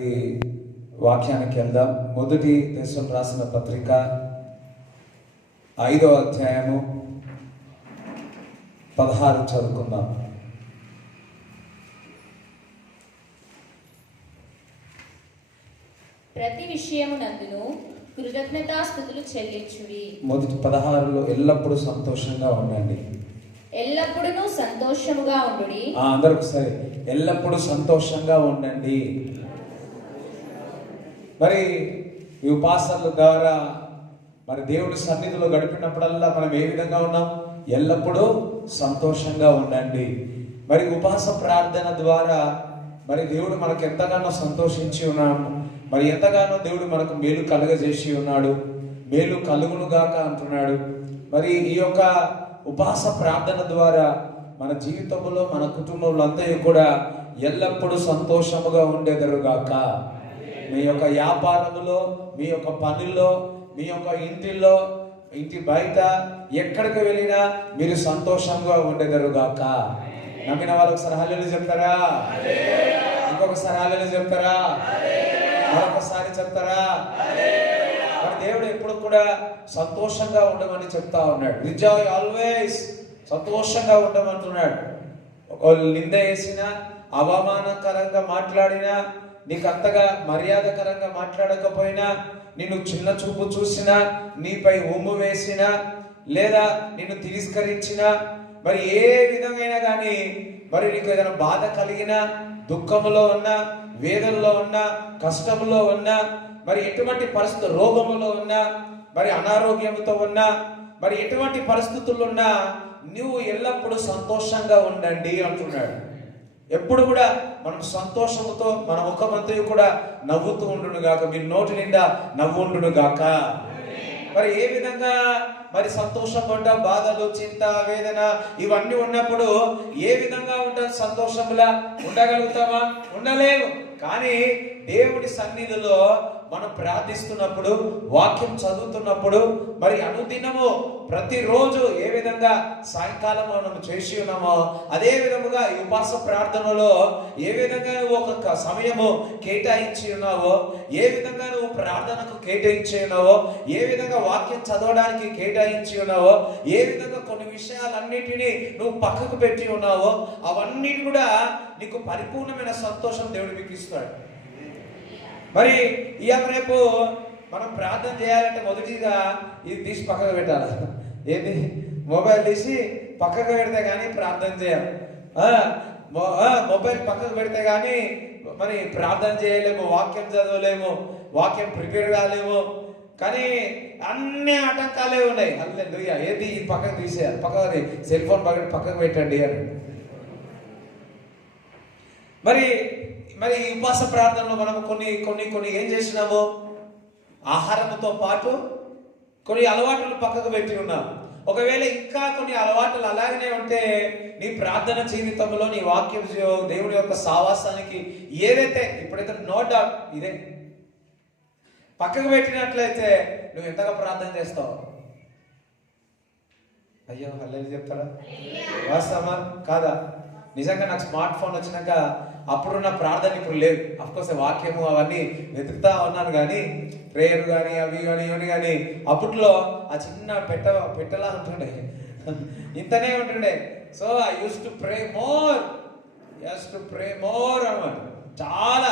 ఈ వాక్యానికి వెళ్దాం. మొదటి దశలు రాసిన పత్రిక 5వ అధ్యాయము 16 చదువుకుందాం. ప్రతి విషయమునందును కృతజ్ఞతాస్తుతులు చెల్లించుడి. మొదటి 16లో ఎల్లప్పుడూ సంతోషంగా ఉండండి. ఎల్లప్పుడూ సంతోషముగా ఉండుడి. అందరూ ఒకసారి ఎల్లప్పుడూ సంతోషంగా ఉండండి. మరి ఈ ఉపాసనల ద్వారా మరి దేవుడి సన్నిధిలో గడిపినప్పుడల్లా మనం ఏ విధంగా ఉన్నాం? ఎల్లప్పుడూ సంతోషంగా ఉండండి. మరి ఉపవాస ప్రార్థన ద్వారా మరి దేవుడు మనకు ఎంతగానో సంతోషించి ఉన్నాము. మరి ఎంతగానో దేవుడు మనకు మేలు కలుగజేసి ఉన్నాడు. మేలు కలుగునుగాక అంటున్నాడు. మరి ఈ యొక్క ఉపవాస ప్రార్థన ద్వారా మన జీవితంలో మన కుటుంబంలో అంతా కూడా ఎల్లప్పుడూ సంతోషముగా ఉండేదరుగాక. మీ యొక్క వ్యాపారములో, మీ యొక్క పనుల్లో, మీ యొక్క ఇంటిలో, ఇంటి బయట ఎక్కడికి వెళ్ళినా మీరు సంతోషంగా ఉండేదరుగాక. నమ్మిన వాళ్ళు ఒకసారి హల్లెలూయా చెప్తారా? ఇంకొకసారి హల్లెలూయా చెప్తారా? మరొకసారి చెప్తారా? మరి దేవుడు ఎప్పుడు కూడా సంతోషంగా ఉండమని చెప్తా ఉన్నాడు. రిజాయ్ ఆల్వేస్, సంతోషంగా ఉండమంటున్నాడు. వాళ్ళు నింద వేసినా, అవమానకరంగా మాట్లాడినా, నీకు అంతగా మర్యాదకరంగా మాట్లాడకపోయినా, నిన్ను చిన్న చూపు చూసినా, నీపై ఉమ్ము వేసినా, లేదా నిన్ను తిరస్కరించినా, మరి ఏ విధమైన కానీ మరి నీకు ఏదైనా బాధ కలిగినా, దుఃఖంలో ఉన్నా, వేదనలో ఉన్నా, కష్టంలో ఉన్నా, మరి ఎటువంటి పరిస్థితి, రోగములో ఉన్నా, మరి అనారోగ్యంతో ఉన్నా, మరి ఎటువంటి పరిస్థితుల్లో ఉన్నా నువ్వు ఎల్లప్పుడూ సంతోషంగా ఉండండి అంటున్నాడు. ఎప్పుడు కూడా మనం సంతోషముతో మన ముఖమంతా కూడా నవ్వుతూ ఉండును గాక. మీ నోటి నిండా నవ్వు ఉండును గాక. మరి ఏ విధంగా మరి సంతోషం ఉంటాం? బాధలు, చింత, వేదన ఇవన్నీ ఉన్నప్పుడు ఏ విధంగా ఉంటాం? సంతోషంలా ఉండగలుగుతామా? ఉండలేము. కానీ దేవుడి సన్నిధిలో మనం ప్రార్థిస్తున్నప్పుడు, వాక్యం చదువుతున్నప్పుడు, మరి అనుదినము ప్రతిరోజు ఏ విధంగా సాయంకాలం మనం చేసి ఉన్నామో అదే విధముగా ఈ ఉపవాస ప్రార్థనలో ఏ విధంగా నువ్వు ఒక సమయము కేటాయించి ఉన్నావో, ఏ విధంగా నువ్వు ప్రార్థనకు కేటాయించి ఉన్నావో, ఏ విధంగా వాక్యం చదవడానికి కేటాయించి ఉన్నావో, ఏ విధంగా కొన్ని విషయాలన్నిటినీ నువ్వు పక్కకు పెట్టి ఉన్నావో, అవన్నీ కూడా నీకు పరిపూర్ణమైన సంతోషం దేవుడు మీకు ఇస్తాడు. మరి ఇవాళ రేపు మనం ప్రార్థన చేయాలంటే మొదటిగా ఇది తీసి పక్కకు పెట్టాలి. ఏంటి? మొబైల్ తీసి పక్కకు పెడితే కానీ ప్రార్థన చేయాలి. మొబైల్ పక్కకు పెడితే కానీ మరి ప్రార్థన చేయలేము, వాక్యం చదవలేము, వాక్యం ప్రిపేర్ కాలేము. కానీ అన్ని ఆటంకాలే ఉన్నాయి. హల్లెలూయా. ఏది ఇది పక్కకు తీసేయాలి, పక్కకు సెల్ ఫోన్ పక్కకు పెట్టండి అని. మరి మరి ఉపవాస ప్రార్థనలో మనం కొన్ని ఏం చేసినాము? ఆహారంతో పాటు కొన్ని అలవాట్లు పక్కకు పెట్టి ఉన్నాం. ఒకవేళ ఇంకా కొన్ని అలవాట్లు అలాగనే ఉంటే నీ ప్రార్థన జీవితంలో, నీ వాక్యం, దేవుడి యొక్క సావాసానికి ఏదైతే ఇప్పుడైతే నో డౌట్ ఇదే పక్కకు పెట్టినట్లయితే నువ్వు ఎంతగా ప్రార్థన చేస్తావు? అయ్యో హల్లెలూయా చెప్తారా? వాస్తవమా కాదా? నిజంగా నాకు స్మార్ట్ ఫోన్ వచ్చినాక అప్పుడున్న ప్రార్థన ఇప్పుడు లేదు. అఫ్కోర్స్ వాక్యము అవన్నీ వెతుకుతా ఉన్నాను, కానీ ప్రేయర్ కానీ అవి కానీ ఇవన్నీ కానీ అప్పట్లో ఆ చిన్న పెట్టలా ఉంటుండే, ఇంతనే ఉంటుండే. So I use to pray more అన్నమాట. చాలా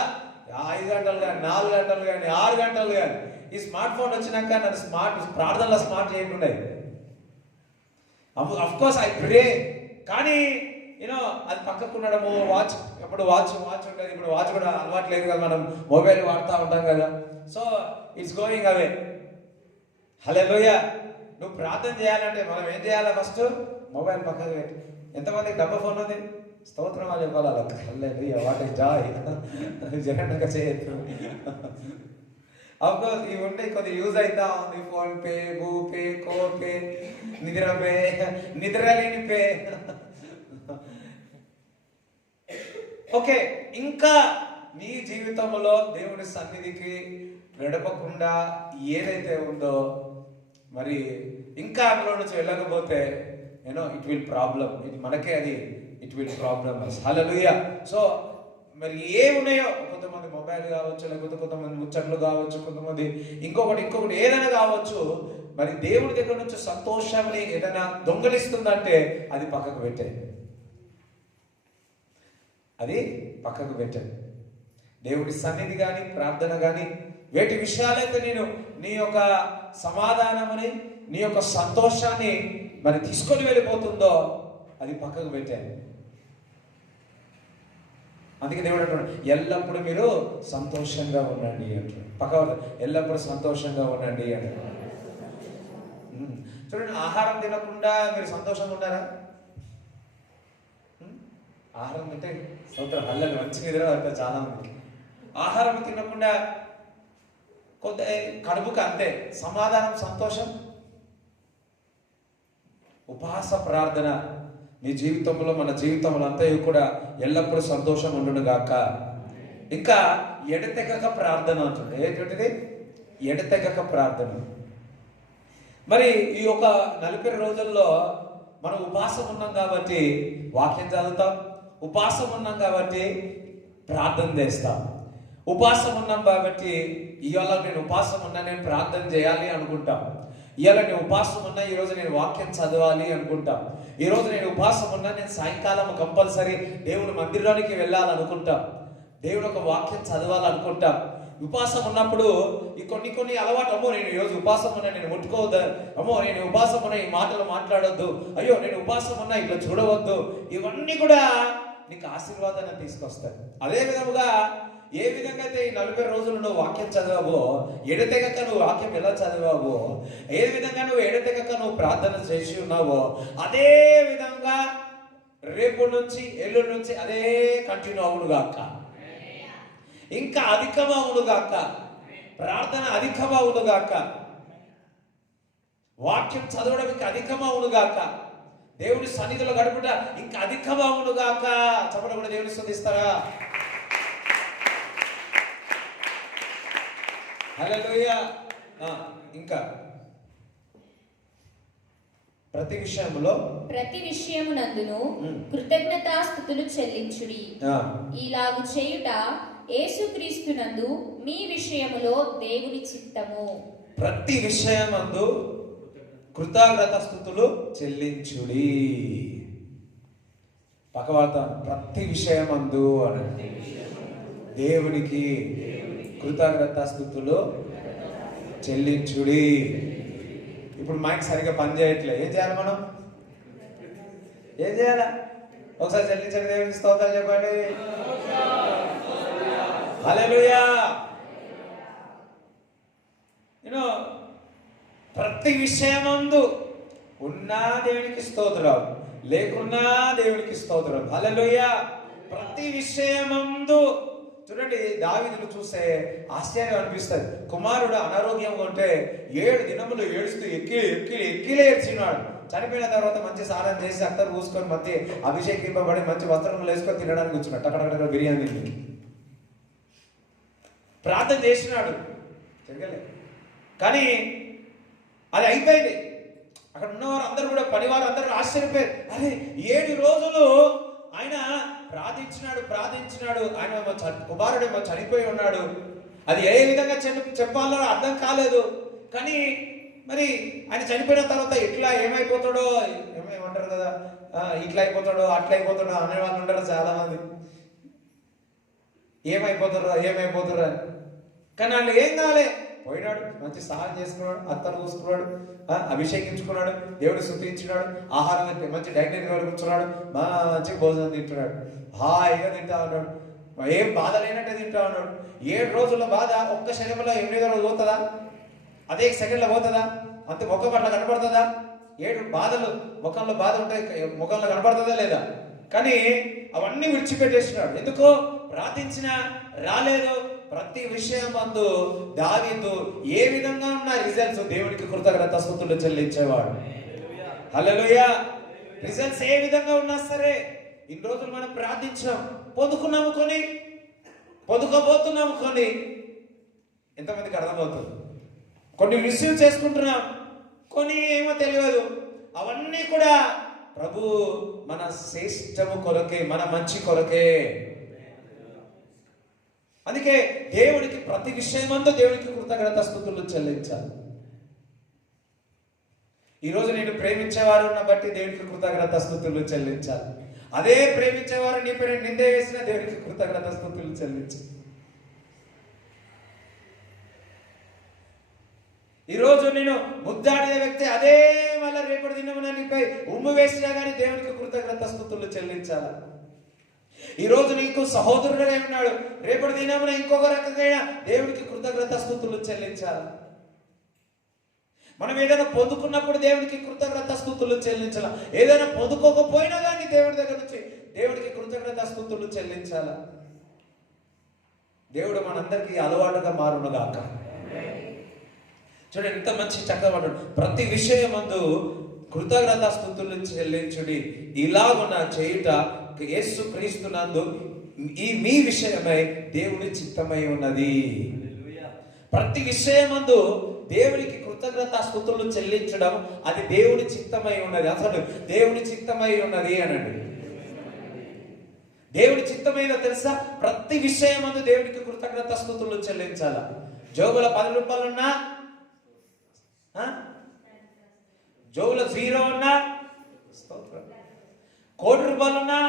5 గంటలు కానీ 4 గంటలు కానీ 6 గంటలు కానీ. ఈ స్మార్ట్ ఫోన్ వచ్చినాక నన్ను ప్రార్థనలో స్మార్ట్ చేయకుండా. అఫ్కోర్స్ ఐ ప్రే, కానీ అది పక్కకు ఉండడము. వాచ్ ఉంటుంది. ఇప్పుడు వాచ్ కూడా అలవాటు లేదు కదా, మనం మొబైల్ వాడుతూ ఉంటాం కదా. So it's going away. Hallelujah. నువ్వు ప్రార్థన చేయాలంటే మనం ఏం చేయాలి? ఫస్ట్ మొబైల్ పక్కకు పెట్టి. ఎంతమందికి డబ్బా ఫోన్ ఉంది? స్తోత్రం వాళ్ళు చెప్పాలి. హల్లెలూయా. What a Joy. జగన్గా చేయొద్దు. అఫ్కోర్స్ ఇవి ఉంటే కొద్ది యూజ్ అవుతా ఉంది. ఫోన్ పే, గూపే, కోపే, నిద్ర లేని పే. ఓకే, ఇంకా నీ జీవితంలో దేవుడి సన్నిధికి గడపకుండా ఏదైతే ఉందో, మరి ఇంకా అందులో నుంచి వెళ్ళకపోతే ఇట్ విల్ ప్రాబ్లం. ఇది మనకే అది it will problem. Hallelujah. So మరి ఏమున్నాయో, కొంతమంది మొబైల్ కావచ్చు, లేకపోతే కొంతమంది ముచ్చట్లు కావచ్చు, కొంతమంది ఇంకొకటి ఏదైనా కావచ్చు. మరి దేవుడి దగ్గర నుంచి సంతోషాన్ని ఏదైనా దొంగలిస్తుందంటే అది పక్కకు పెట్టేది, అది పక్కకు పెట్టేది. దేవుడి సన్నిధి కానీ, ప్రార్థన కానీ, వేటి విషయాలైతే నేను నీ యొక్క సమాధానమని, నీ యొక్క సంతోషాన్ని మరి తీసుకొని వెళ్ళిపోతుందో అది పక్కకు పెట్టాను. అందుకే దేవుడు అంటున్నాడు, ఎల్లప్పుడూ మీరు సంతోషంగా ఉండండి అంటాడు. పక్క ఎల్లప్పుడూ సంతోషంగా ఉండండి అంటాడు. చూడండి, ఆహారం తినకుండా మీరు సంతోషంగా ఉంటారా? ఆహారం తింటే సంవత్సరం హల్లని మంచి నిద్ర అంతా చాలా మంది. ఆహారం తినకుండా కొంత కడుపుకి అంతే సమాధానం, సంతోషం. ఉపవాస ప్రార్థన మీ జీవితంలో, మన జీవితంలో అంతా కూడా ఎల్లప్పుడూ సంతోషం ఉండును గాక. ఇంకా ఎడతెగక ప్రార్థన అంటుంది. ఏంటంటే ఎడతెగక ప్రార్థన. మరి ఈ యొక్క 40 రోజుల్లో మనం ఉపవాసం ఉన్నాం కాబట్టి వాక్యం చదువుతాం, ఉపవాసం ఉన్నాం కాబట్టి ప్రార్థన చేస్తాం, ఉపవాసం ఉన్నాం కాబట్టి ఇవాళ నేను ఉపవాసం ఉన్నా, నేను ప్రార్థన చేయాలి అనుకుంటాం. ఇవాళ నేను ఉపవాసం ఉన్నా, ఈరోజు నేను వాక్యం చదవాలి అనుకుంటాం. ఈరోజు నేను ఉపవాసం ఉన్నా, నేను సాయంకాలం కంపల్సరీ దేవుని మందిరానికి వెళ్ళాలనుకుంటాం, దేవుడు ఒక వాక్యం చదవాలనుకుంటాం. ఉపవాసం ఉన్నప్పుడు ఈ కొన్ని అలవాటు, అమ్మో నేను ఈరోజు ఉపవాసం ఉన్నా, నేను ముట్టుకోవద్దు, అమ్మో నేను ఉపవాసం ఉన్నా, ఈ మాటలు మాట్లాడొద్దు, అయ్యో నేను ఉపవాసం ఉన్నా, ఇట్లా చూడవద్దు, ఇవన్నీ కూడా నీకు ఆశీర్వాదాన్ని తీసుకొస్తాయి. అదే విధముగా ఏ విధంగా అయితే ఈ 40 రోజులు నువ్వు వాక్యం చదివావో, ఎడతెగక నువ్వు వాక్యం ఎలా చదివావో, ఏ విధంగా నువ్వు ఎడతెగక నువ్వు ప్రార్థన చేసి ఉన్నావో, అదే విధంగా రేపు నుంచి, ఎల్లుండి నుంచి అదే కంటిన్యూ అవునుగాక. ఇంకా అధికమవునుగాక, ప్రార్థన అధికమవునుగాక, వాక్యం చదవడం ఇంకా అధికమవునుగాక, దేవుడి సన్నిధిలో గడుపుట ఇంకా అధికమవునుగాక. చెప్పడం కూడా దేవుని స్తుతిస్తారా? హల్లెలూయా. ఇంకా ప్రతి విషయమునందును కృతజ్ఞతాస్తుతులు చెల్లించుడి. ఇలాగు చేయుట యేసుక్రీస్తునందు మీ విషయములో దేవుని చిత్తము. ప్రతి విషయమందు కృతజ్ఞతాస్తుతులు చెల్లించుడి. పక్కవార్త ప్రతి విషయమందు అని దేవునికి కృతజ్ఞతాస్తుతులు చెల్లించుడి. ఇప్పుడు మైక్ సరిగ్గా పనిచేయట్లే, ఏం చేయాలి మనం? ఏం చేయాలా? ఒకసారి చెల్లించండి, దేవునికి స్తోత్రాలు చెప్పండి. హల్లెలూయా. ప్రతి విషయమందు ఉన్నా దేవునికి స్తోత్రం, లేకున్నా దేవునికి స్తోత్రం. హల్లెలూయా. ప్రతి విషయమందు. చూడండి, దావీదును చూస్తే ఆశ్చర్యం అనిపిస్తుంది. కుమారుడు అనారోగ్యంగా ఉంటే 7 దినములు ఏడుస్తూ ఎక్కిలే ఏడ్చినాడు. చనిపోయిన తర్వాత మంచి స్నానం చేసి అత్తరు పూసుకొని మధ్య అభిషేకింపబడి మంచి వస్త్రములు వేసుకొని తినడానికి కూర్చున్నాడు. అక్కడ బిర్యానీ తిని ప్రార్థన చేసినాడు, జరగలే. కానీ అది అయిపోయింది. అక్కడ ఉన్నవారు అందరూ కూడా, పనివారు అందరూ ఆశ్చర్యపోయారు. అరే 7 రోజులు ఆయన ప్రార్థించినాడు, ఆయన కుమారుడేమో చనిపోయి ఉన్నాడు. అది ఏ విధంగా చెప్పాలో అర్థం కాలేదు. కానీ మరి ఆయన చనిపోయిన తర్వాత ఇట్లా ఏమైపోతాడో, ఏమంటారు కదా, ఇట్లా అయిపోతాడో అట్లా అయిపోతాడో అనే వాళ్ళు ఉంటారు చాలా మంది. ఏమైపోతారో అని. కానీ వాళ్ళు ఏం కాలే, పోయినాడు, మంచి సహాయం చేసుకున్నాడు, అత్తను చూసుకున్నాడు, అభిషేకించుకున్నాడు, దేవుడు స్తుతించున్నాడు, ఆహారం మంచి డైనింగ్ టేబుల్ కూర్చున్నాడు, మంచి భోజనం తింటున్నాడు, హాయిగా తింటా ఉన్నాడు, ఏం బాధ లేనట్టే తింటా ఉన్నాడు. 7 రోజుల బాధ ఒక్క సెకండ్లో 8వ రోజు పోతుందా? అదే సెకండ్లో పోతుందా? అంతే ముఖం అట్లా కనపడుతుందా? 7 బాధలు ముఖంలో బాధ ఉంటాయి, ముఖంలో కనపడుతుందా లేదా? కానీ అవన్నీ విడిచిపెట్టేసినాడు. ఎందుకో ప్రార్థించినా రాలేదు. ప్రతి విషయం అందు దావీదు ఏ విధంగా ఉన్న రిజల్ట్స్ దేవునికి కృతజ్ఞతాస్తుతులు చెల్లించేవాడు. హల్లెలూయా. రిజల్ట్స్ ఏ విధంగా ఉన్నా సరే, ఇన్ని రోజులు మనం ప్రార్థించాం, పొందుకోబోతున్నాము కొని ఎంతమందికి అర్థమవుతుంది? కొన్ని రిసీవ్ చేసుకుంటున్నాం, కొన్ని ఏమో తెలియదు. అవన్నీ కూడా ప్రభు మన శ్రేష్టము కొరకే, మన మంచి కొరకే. అందుకే దేవునికి ప్రతి విషయమందు దేవునికి కృతజ్ఞతాస్తుతులు చెల్లించాలి. ఈరోజు నేను ప్రేమించేవారు బట్టి దేవునికి కృతజ్ఞతాస్తుతులు చెల్లించాలి. అదే ప్రేమించేవారు నీ పేరు నిందే వేసిన దేవునికి కృతజ్ఞతాస్తుతులు చెల్లించాలి. ఈరోజు నేను ముద్దాడే వ్యక్తి అదే మళ్ళీ రేపటి దినమున నీపై ఉమ్ము వేసినా కానీ దేవునికి కృతజ్ఞతాస్తుతులు చెల్లించాలి. ఈరోజు నీకు సహోదరుడుగా ఉన్నాడు, రేపటి దినమున ఇంకొక రకంగా దేవునికి కృతజ్ఞతాస్తుతులు చెల్లించాలి. మనం ఏదైనా పొందుకున్నప్పుడు దేవునికి కృతజ్ఞతాస్తుతులు చెల్లించాలి. ఏదైనా పొందుకోకపోయినా కానీ దేవుడి దగ్గర నుంచి దేవుడికి కృతజ్ఞతాస్తుతులు చెల్లించాలి. దేవుడు మనందరికీ అలవాటుగా మారునుగాక. చూడండి ఎంత మంచి చక్కగా ప్రతి విషయమందు కృతజ్ఞతాస్తుతులు చెల్లించుడి, ఇలాగున చేయుట యేసు క్రీస్తునందు ఈ మీ విషయమై దేవుని చిత్తమై ఉన్నది. ప్రతి విషయమందు దేవునికి కృతజ్ఞతాస్తుతులు చెల్లించడం అది దేవుని చిత్తమై ఉన్నది. అసలు దేవుని చిత్తమై ఉన్నది అనండి. దేవుని చిత్తమైన తెలుసా? ప్రతి విషయమందు దేవునికి కృతజ్ఞతాస్తుతులు చెల్లించాల. జోబులో 10 రూపాయలు ఉన్నా, జోబులో 0 ఉన్నా స్తోత్రం, 1 కోటి రూపాయలు ఉన్నా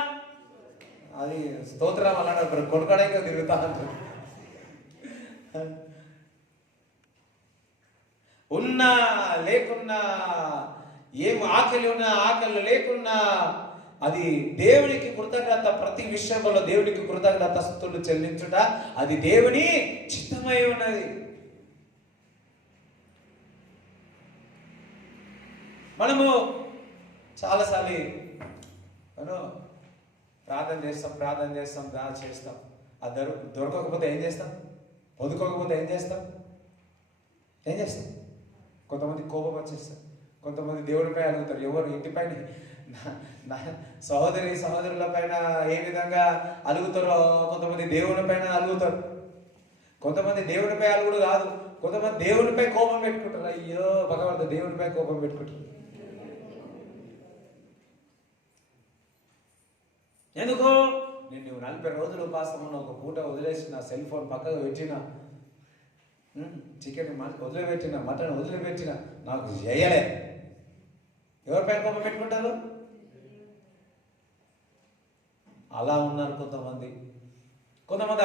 అది స్తోత్రం అన్నాడు. కొడుకడానికి తిరుగుతా అంటారు. ఉన్నా లేకున్నా, ఏం ఆకలి ఉన్నా ఆకలి లేకున్నా అది దేవునికి కృతజ్ఞత. ప్రతి విషయంలో దేవునికి కృతజ్ఞతాస్తుతులు చెల్లించుట అది దేవుని చిత్తమై ఉన్నది. మనము చాలాసార్లు ప్రార్థన చేస్తాం చేస్తాం. అది దొరకకపోతే ఏం చేస్తాం? పొందుకోకపోతే ఏం చేస్తాం? కొంతమంది కోపం వచ్చేస్తారు, కొంతమంది దేవుడిపై అలుగుతారు. ఎవరు ఇంటిపైన సహోదరుల పైన ఏ విధంగా అలుగుతారో కొంతమంది దేవుని పైన అలుగుతారు. కొంతమంది దేవునిపై అలుగుడు కాదు, కొంతమంది దేవునిపై కోపం పెట్టుకుంటారు. అయ్యో భగవంతుడు దేవునిపై కోపం పెట్టుకుంటారు. ఎందుకు? నేను 40 రోజులు ఉపాసం ఉన్న ఒక పూట వదిలేసిన, సెల్ ఫోన్ పక్కకు పెట్టిన, చికెన్ వదిలిపెట్టిన, మటన్ వదిలిపెట్టిన, నాకు చేయలే. ఎవరిపై కోపం పెట్టుకుంటారు? అలా ఉన్నారు కొంతమంది.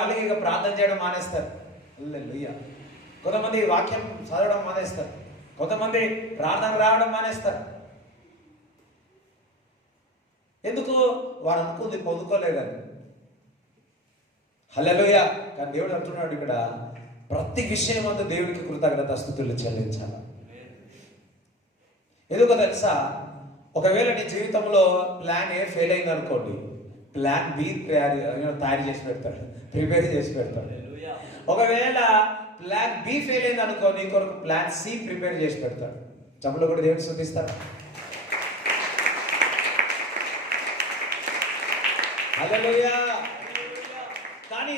అలాగే ఇక ప్రార్థన చేయడం మానేస్తారు. హల్లెలూయా. కొంతమంది వాక్యం చదవడం మానేస్తారు. కొంతమంది ప్రార్థన రావడం మానేస్తారు. ఎందుకు? వారు అనుకుంది పొందుకోలేదని. హల్లెలూయా. కానీ దేవుడు అంటున్నాడు ఇక్కడ ప్రతి విషయం అంతా దేవునికి కృతజ్ఞతాస్తుతులు చెల్లించాలి. ఎందుకో తెలుసా? ఒకవేళ నీ జీవితంలో ప్లాన్ ఏ ఫెయిల్ అయింది అనుకోండి, ప్లాన్ బి తయారు చేసి పెడతాడు, ప్రిపేర్ చేసి పెడతాడు. ఒకవేళ ప్లాన్ బి ఫెయిల్ అయింది అనుకో, నీ కొరకు ప్లాన్ సి ప్రిపేర్ చేసి పెడతాడు. చప్పులు కూడా దేవుడు చూపిస్తారు. హల్లెలూయా. కానీ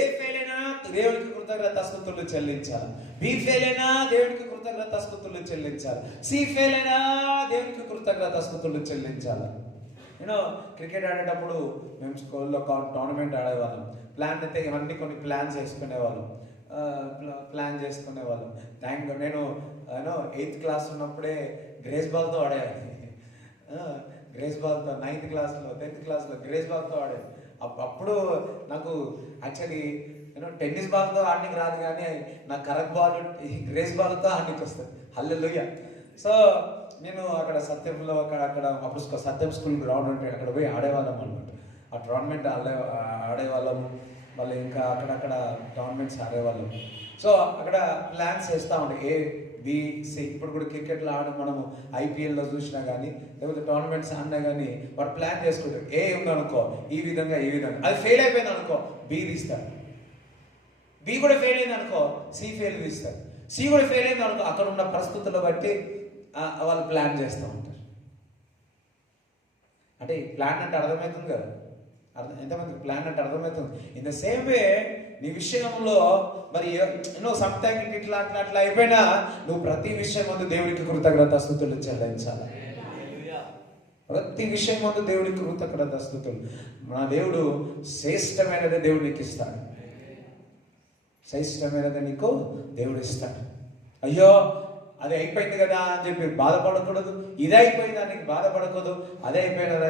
ఏ ఫెయిల్ అయినా దేవునికి కృతజ్ఞతాస్తుతులు చెల్లించాలి. బి ఫెయిల్ అయినా దేవునికి కృతజ్ఞతాస్తుతులు చెల్లించాలి. సి ఫెయిల్ అయినా దేవునికి కృతజ్ఞతాస్తుతులు చెల్లించాలి. నేను క్రికెట్ ఆడేటప్పుడు మేము స్కూల్లో టోర్నమెంట్ ఆడేవాళ్ళం. ప్లాన్ అయితే ఇవన్నీ కొన్ని ప్లాన్స్ చేసుకునేవాళ్ళం. నేను 8th క్లాస్ ఉన్నప్పుడే గ్రేస్ బాల్తో ఆడేవాడిని. గ్రేస్ బాల్తో 9th క్లాస్లో 10th క్లాస్లో గ్రేస్ బాల్తో ఆడేది. అప్పుడు నాకు యాక్చువల్లీ టెన్నిస్ బాల్తో ఆడడానికి రాదు, కానీ నాకు కరెక్ట్ బాల్ గ్రేస్ బాల్తో ఆడడానికి వస్తుంది. హల్లెలూయా. సో నేను అక్కడ సత్యంలో అక్కడ అప్పుడు సత్యం స్కూల్ గ్రౌండ్ ఉంటే అక్కడ పోయి ఆడేవాళ్ళం అనమాట. ఆ టోర్నమెంట్ ఆడేవాళ్ళం. మళ్ళీ ఇంకా అక్కడక్కడ టోర్నమెంట్స్ ఆడేవాళ్ళం. సో అక్కడ ప్లాన్స్ చేస్తూ ఉంటాయి, ఏ బి సి. ఇప్పుడు కూడా క్రికెట్లో మనము ఐపీఎల్లో చూసినా కానీ లేకపోతే టోర్నమెంట్స్ ఆడినా కానీ వాడు ప్లాన్ చేసుకుంటారు. ఏ ఉందనుకో ఈ విధంగా అది ఫెయిల్ అయిపోయింది అనుకో బి తీస్తారు. బి కూడా ఫెయిల్ అయింది అనుకో సి ఫెయిల్ తీస్తారు. సి కూడా ఫెయిల్ అయింది అనుకో అక్కడ ఉన్న పరిస్థితులను బట్టి వాళ్ళు ప్లాన్ చేస్తూ ఉంటారు. అంటే ప్లాన్ అంటే అర్థమవుతుంది కదా, ఎంతమందికి ప్లాన్ అంటే అర్థమవుతుంది. ఇన్ ద సేమ్ వే నీ విషయంలో మరి నువ్వు సమ్టైమ్ ఇట్లా అయిపోయినా నువ్వు ప్రతి విషయం ముందు దేవునికి కృతజ్ఞతాస్తుతులు చెల్లించాలి. ప్రతి విషయం ముందు దేవునికి కృతజ్ఞతాస్తుతులు. మన దేవుడు శ్రేష్టమైనది దేవుడికి ఇస్తాడు. శ్రేష్టమైనది నీకు దేవుడు ఇస్తాడు. అయ్యో అది అయిపోయింది కదా అని చెప్పి బాధపడకూడదు. ఇది అయిపోయిందా నీకు బాధపడకూడదు. అదే అయిపోయినదా.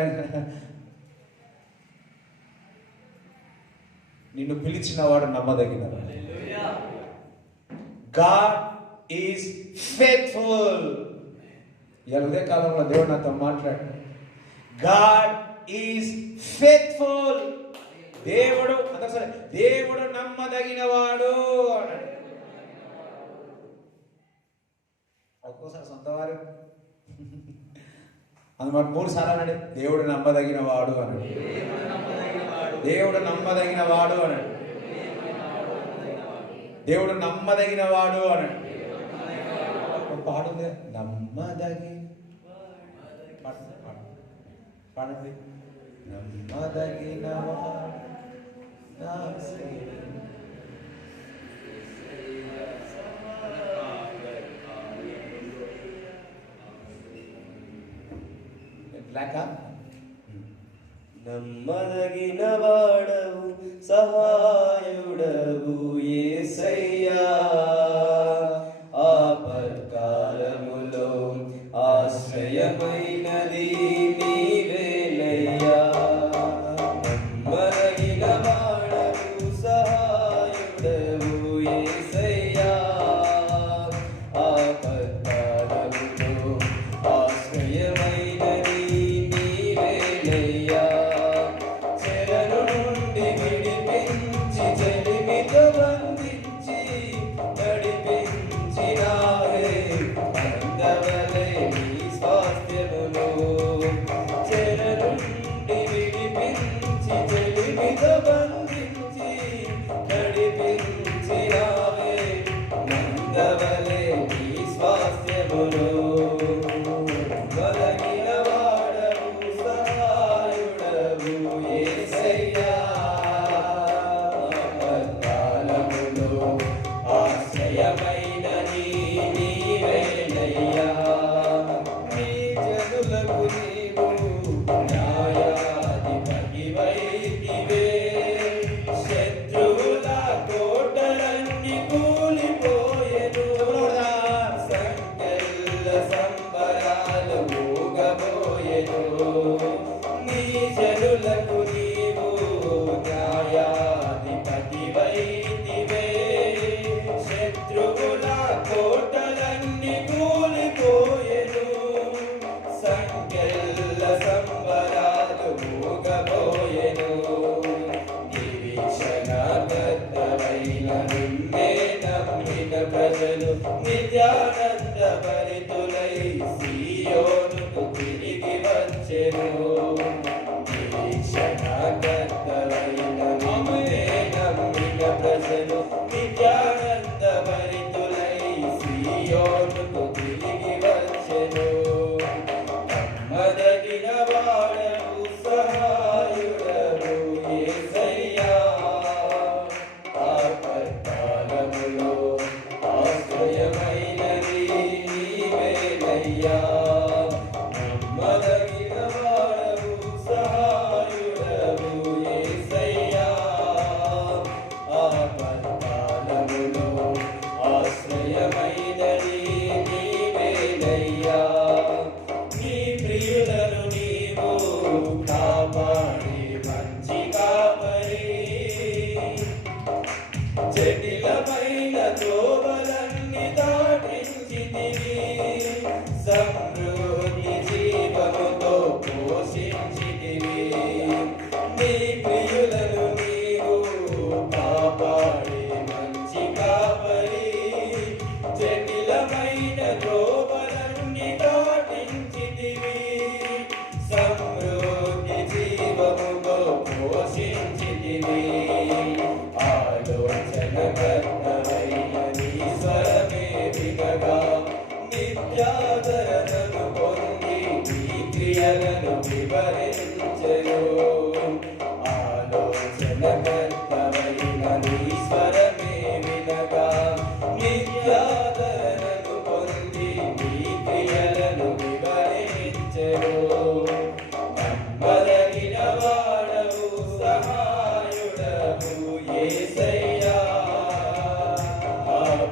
నిన్ను పిలిచిన వాడు నమ్మదగినవాడు. God is faithful. ఇవాళ ఉదయ కాలంలో దేవుడు నాతో మాట్లాడు. God is faithful. దేవుడు సరే, దేవుడు నమ్మదగిన వాడు అన్నాడు. ఒక్కోసారి సొంత వారు అందుమాట 3 సార్లు అన్నాడు. దేవుడు నమ్మదగిన వాడు అన్నాడు. దేవుడు నమ్మదగిన వాడు అన్నాడు. దేవుడు నమ్మదగిన వాడు అన్నాడు. పాడుంది నమ్మదగిన పాడండి. నమ్మదగిన వాడు నమ్మదగిన వాడవు సహాయుడవు యేసయ్యా, ఆపత్కాలములో ఆశ్రయమైనది నీవేనయ్యా. నమ్మదగిన వాడవు సహాయుడవు యేసయ్యా, ఆపత్కాలములో ఆశ్రయమైనది ప్రజలు నిత్యానంద భరితులై సీయోనుకు తిరిగి వచ్చెను. నిరీక్షణకర్తలైన నిన్నే నమ్మిన ప్రజలు నిత్యానంద భరితులై సీయోనుకు తిరిగి వచ్చెను. నమ్మదగిన వాడవు సహాయుడవు యేసయ్యా, ఆపత్కాలములో ఆశ్రయమైనది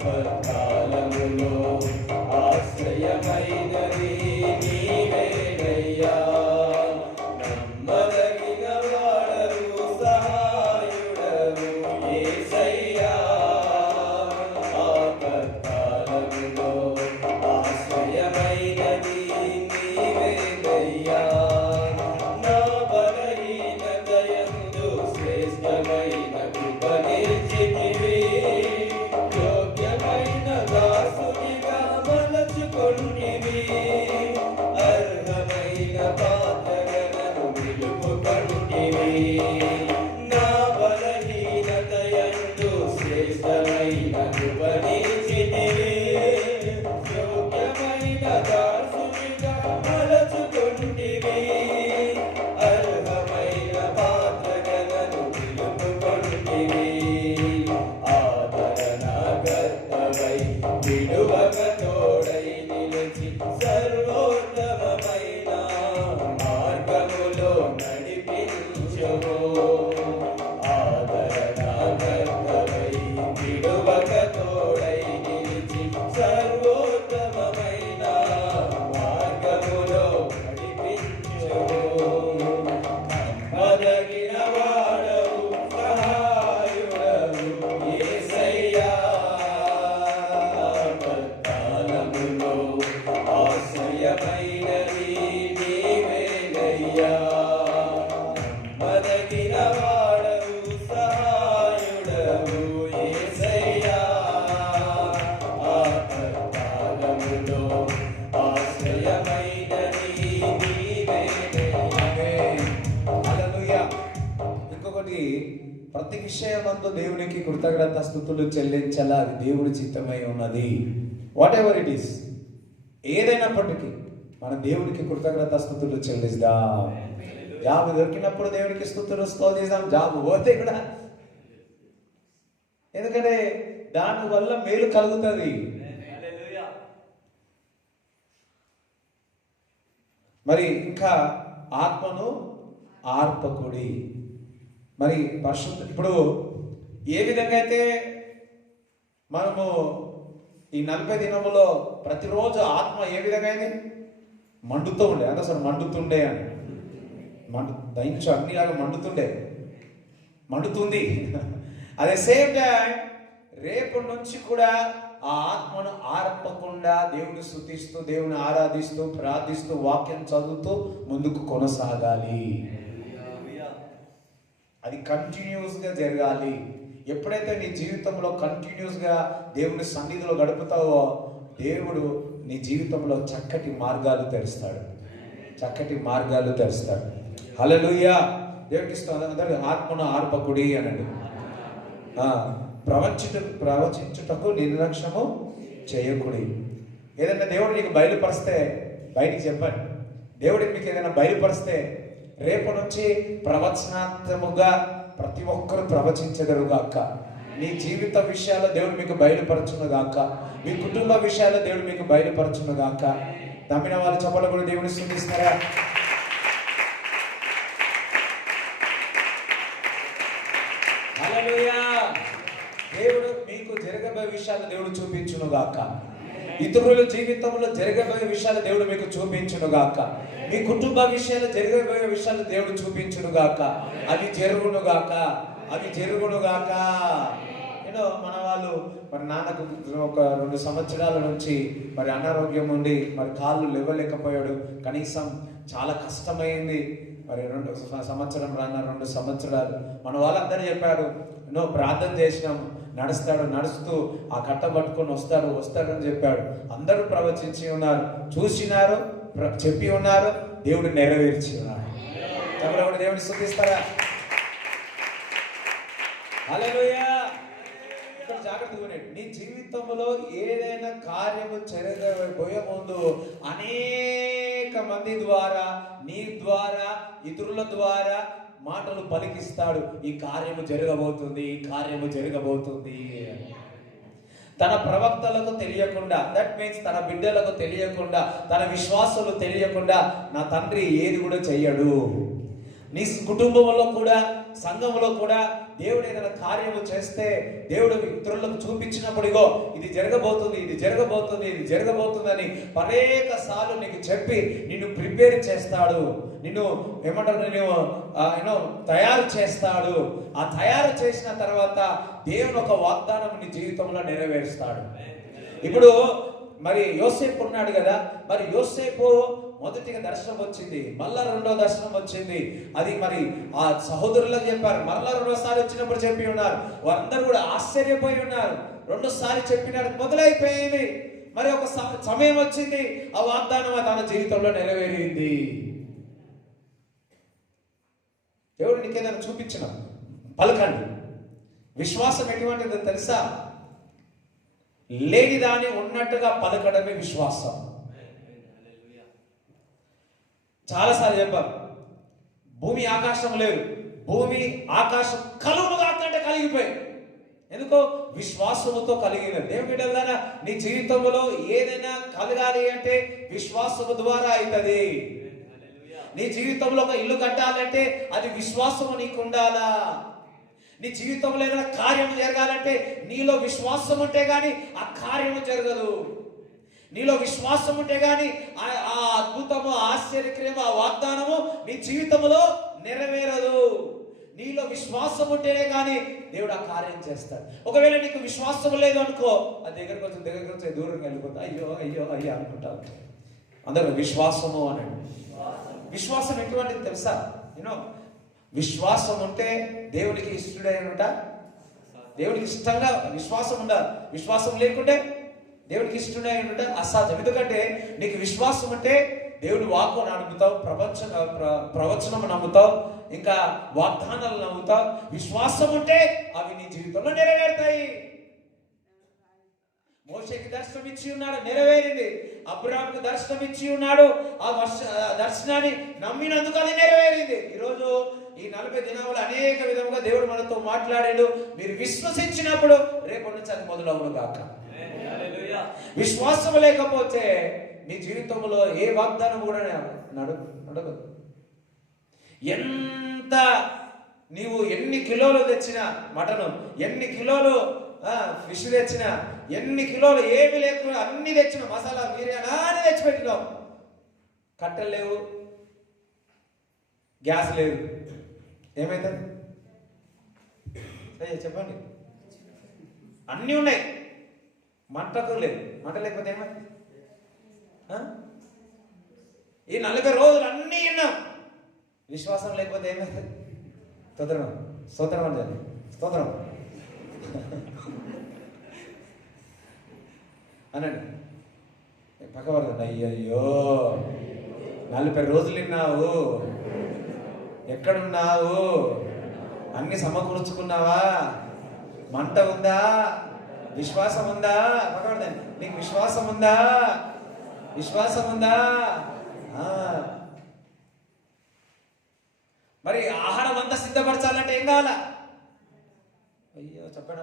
ఆపత్కాలములో ఆశ్రయమైనది నీవేనయ్యా. నమ్మదగిన వాడవు సహాయుడవు యేసయ్యా. ఆపత్కాలములో ఆశ్రయమైనది నీవేనయ్యా. నా బలహీనతయందు శ్రేష్టమైన కృప నిలిచితివి. యోగ్యమైన దాసునిగా మలచుకొంటివి. అర్హమైన పాత్రలను నిలుపుకొంటివి. నా బలహీనతయందు శ్రేష్టమైన కృప నిలిచితివి. యోగ్యమైన దాసునిగా మలచుకొంటివి. అర్హమైన పాత్రలను నిలుపుకొంటివి. ఆదరణకర్తవై విడువక తోడై నిలిచి సర్వోత్తమమైన మార్గములో నడిపించుము. ఆదరణకర్తవై విడువక తోడై నిలిచి సర్వోత్తమమైన మార్గములో నడిపించుము. నమ్మదగిన వాడవు సహాయుడవు యేసయ్యా. ఆపత్కాలములో ఆశ్రయమైనది నీవేనయ్యా. నమ్మదగిన వాడవు సహాయుడవు యేసయ్యా. ఆపత్కాలములో ఆశ్రయమైనది నీవేనయ్యా. హల్లెలూయా. ఇంకొకటి, ప్రతి విషయమందు దేవునికి కృతజ్ఞత స్తుతులు చెల్లించాలా, అది దేవుడి చిత్తమై ఉన్నది. వాట్ ఎవర్ ఇట్ ఈస్, ఏదైనప్పటికీ మన దేవునికి కృతజ్ఞత స్తుతులు చెల్లిద్దాం. జాబ్ దొరికినప్పుడు దేవునికి స్తుతులు స్తోత్రిద్దాం. జాబ్ పోతే కూడా, ఎందుకంటే దానివల్ల మేలు కలుగుతుంది. మరి ఇంకా ఆత్మను ఆర్పకుడి. మరి పరిశుద్ధ, ఇప్పుడు ఏ విధంగా అయితే మనము ఈ 40 దినములో ప్రతిరోజు ఆత్మ ఏ విధంగా అయింది, మండుతూ ఉండే, అంటే అసలు మండుతుండే అని దయించు అన్నిలాగా మండుతుంది. అదే సేమ్ టైం రేపు నుంచి కూడా ఆ ఆత్మను ఆర్పకుండా దేవుని స్తుతిస్తూ, దేవుని ఆరాధిస్తూ, ప్రార్థిస్తూ, వాక్యం చదువుతూ ముందుకు కొనసాగాలి. అది కంటిన్యూస్గా జరగాలి. ఎప్పుడైతే నీ జీవితంలో కంటిన్యూస్గా దేవుని సన్నిధిలో గడుపుతావో, దేవుడు నీ జీవితంలో చక్కటి మార్గాలు తెరుస్తాడు. హల్లెలూయా. దేవుడికి అందరూ ఆత్మను ఆర్పకుడి అనండి. ప్రవచించుటకు నిర్లక్ష్యము చేయకుడి. ఏదైనా దేవుడు నీకు బయలుపరిస్తే బయటికి చెప్పండి. దేవుడికి మీకు ఏదైనా బయలుపరిస్తే రేపు నుంచి ప్రవచనాత్మకంగా ప్రతి ఒక్కరూ ప్రవచించెదరుగాక. నీ జీవిత విషయాలు దేవుడు మీకు బయలుపరచునుగాక. మీ కుటుంబ విషయాలు దేవుడు మీకు బయలుపరచునుగాక. నమ్మిన వాళ్ళు చెప్పలు కూడా దేవుని స్తుతిస్తారా? హల్లెలూయా. దేవుడు మీకు జరగబోయే విషయాలు దేవుడు చూపించునుగాక. ఇతరుల జీవితంలో జరగబోయే విషయాలు దేవుడు మీకు చూపించునుగాక. మీ కుటుంబ విషయాలు జరగబోయే విషయాలు దేవుడు చూపించునుగాక. అవి జరుగునుగాక. మన వాళ్ళు మరి నాన్నకు ఒక 2 సంవత్సరాల నుంచి మరి అనారోగ్యం ఉండి మరి కాళ్ళు లేవలేకపోయాడు. కనీసం చాలా కష్టమైంది. మరి 2 సంవత్సరాలు మన వాళ్ళందరూ చెప్పారు, ప్రార్థన చేసినాం, నడుస్తూ ఆ కట్ట పట్టుకొని వస్తాడని చెప్పాడు. అందరూ ప్రవచించి ఉన్నారు, చూసినారు, చెప్పి ఉన్నారు, దేవుడు నెరవేర్చి ఉన్నాడు. ఎవరు దేవుడిని స్తుతిస్తారా? హల్లెలూయా. ఇక్కడ జాగ్రత్తగా ఉండండి. నీ జీవితంలో ఏదైనా కార్యము జరగబోయే ముందు అనేక మంది ద్వారా, నీ ద్వారా, ఇతరుల ద్వారా మాటలు పలికిస్తాడు. ఈ కార్యము జరగబోతుంది. తన ప్రవక్తలకు తెలియకుండా, దట్ మీన్స్ తన బిడ్డలకు తెలియకుండా, తన విశ్వాసులు తెలియకుండా నా తండ్రి ఏది కూడా చెయ్యడు. నీ కుటుంబంలో కూడా, సంఘంలో కూడా దేవుడు ఏదైనా కార్యము చేస్తే దేవుడు ఇతరులకు చూపించినప్పుడు ఇగో ఇది జరగబోతుంది, ఇది జరగబోతుంది, ఇది జరగబోతుందని అనేక సార్లు నీకు చెప్పి నిన్ను ప్రిపేర్ చేస్తాడు, నిన్ను ఏమంటారు నేను తయారు చేస్తాడు. ఆ తయారు చేసిన తర్వాత దేవుని ఒక వాగ్దానం నీ జీవితంలో నెరవేరుస్తాడు. ఇప్పుడు మరి యోసేపు ఉన్నాడు కదా, మరి యోసేపు మొదటిగా దర్శనం వచ్చింది, మళ్ళా రెండో దర్శనం వచ్చింది. అది మరి ఆ సహోదరులకు చెప్పారు, మళ్ళా రెండోసారి వచ్చినప్పుడు చెప్పి ఉన్నారు. వారందరూ కూడా ఆశ్చర్యపోయి ఉన్నారు. రెండోసారి చెప్పినాడు, మొదలైపోయింది. మరి ఒక సమయం వచ్చింది, ఆ వాగ్దానం తన జీవితంలో నెరవేరింది. దేవుడు నీకేదైనా చూపించిన పలకండి. విశ్వాసం ఎటువంటిదో తెలుసా? లేని దాన్ని ఉన్నట్టుగా పలకడమే విశ్వాసం. చాలాసార్లు చెప్పారు, భూమి ఆకాశం లేదు, భూమి ఆకాశం కలుగును కాకంటే కలిగిపోయి. ఎందుకో విశ్వాసముతో కలిగిన దేవుని బిడ్డలారా, నీ జీవితంలో ఏదైనా కలగాలి అంటే విశ్వాసము ద్వారా అవుతుంది. నీ జీవితంలో ఒక ఇల్లు కట్టాలంటే అది విశ్వాసము నీకు ఉండాలా. నీ జీవితంలో ఏదైనా కార్యము జరగాలంటే నీలో విశ్వాసం ఉంటే గాని ఆ కార్యము జరగదు. నీలో విశ్వాసం ఉంటే గాని ఆ అద్భుతము, ఆశ్చర్యక్రియము, ఆ వాగ్దానము నీ జీవితంలో నెరవేరదు. నీలో విశ్వాసం ఉంటేనే కానీ దేవుడు ఆ కార్యం చేస్తాడు. ఒకవేళ నీకు విశ్వాసం లేదు అనుకో, అది దగ్గరకు వచ్చి దూరంగా వెళ్ళిపోతా, అయ్యో అయ్యో అయ్యో అనుకుంటావు. అందరూ విశ్వాసము అనండి. విశ్వాసం ఎటువంటిది తెలుసా? విశ్వాసం ఉంటే దేవునికి ఇష్టడైనట, దేవునికి ఇష్టంగా విశ్వాసం ఉండాలి. విశ్వాసం లేకుంటే దేవునికి ఇష్టడై ఉంట అసాధ్యం. ఎందుకంటే నీకు విశ్వాసం ఉంటే దేవుని వాక్కు నమ్ముతావు, ప్రవచనం నమ్ముతావు, ఇంకా వాగ్దానాలు నమ్ముతావు. విశ్వాసం ఉంటే అవి నీ జీవితంలో నెరవేరుతాయి. మోషేకి దర్శనం ఇచ్చి ఉన్నాడు, నెరవేరింది. అబ్రాహాముకు దర్శనం ఇచ్చి ఉన్నాడు, ఆ దర్శనాన్ని నమ్మినందుకు అది నెరవేరింది. ఈరోజు ఈ 40 దినాలు అనేక విధంగా దేవుడు మనతో మాట్లాడాడు. మీరు విశ్వసించినప్పుడు రేపటి నుంచి అది మొదలవును గాక. విశ్వాసం లేకపోతే నీ జీవితంలో ఏ వాగ్దానం కూడా నడవదు. ఎంత నీవు ఎన్ని కిలోలు తెచ్చిన మటను, ఎన్ని కిలోలు ఫిష్ తెచ్చిన, ఎన్ని కిలోలు ఏమి లేకుండా అన్ని తెచ్చిన, మసాలా బిర్యానీ అన్ని తెచ్చిపెట్టినావు, కట్టెలు లేవు, గ్యాస్ లేదు, ఏమైతుంది? చెప్పండి. అన్నీ ఉన్నాయి, మంటకు లేదు. మంట లేకపోతే ఏమైంది? ఈ 40 రోజులు అన్నీ విన్నాం, విశ్వాసం లేకపోతే ఏమైతుంది? స్తోత్రం, స్తోత్రం అండి, స్తోత్రం అనండి. పక్కపడుతుంది, అయ్యయ్యో 40 రోజులు విన్నావు, ఎక్కడున్నావు? అన్ని సమకూర్చుకున్నావా? మంట ఉందా? విశ్వాసం ఉందా? పక్కపడుతుంది, నీకు విశ్వాసం ఉందా? విశ్వాసం ఉందా? మరి ఆహారం అంతా సిద్ధపరచాలంటే ఏం కావాలా? అయ్యో చెప్పండి,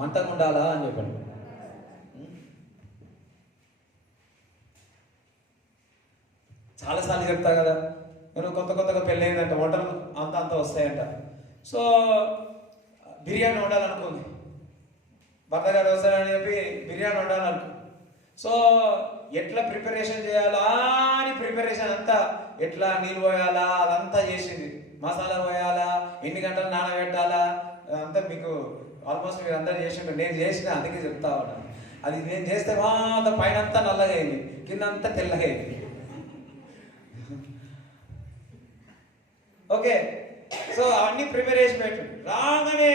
మంటగా ఉండాలా అని చెప్పండి. చాలాసార్లు చెప్తా కదా, నేను కొత్తగా పెళ్ళి అయిందంట, వంటలు అంత వస్తాయంట. సో బిర్యానీ వండాలనుకుంది, భర్త గారు వస్తారని చెప్పి బిర్యానీ వండాలనుకుంది. సో ఎట్లా ప్రిపరేషన్ చేయాలా అని ప్రిపరేషన్ అంతా, ఎట్లా నీళ్ళు పోయాలా అదంతా చేసింది, మసాలా పోయాలా, ఎన్ని గంటలు నానబెట్టాలా, అంతా మీకు ఆల్మోస్ట్ మీరు అందరూ చేసిండు. నేను చేసిన, అందుకే చెప్తా ఉన్నాను. అది నేను చేస్తే మాత్రం పైన అంతా నల్లగా అయింది, కింద అంతా తెల్లగా అయింది. ఓకే, సో అవన్నీ ప్రిపేర్ చేసి పెట్టు. రాగానే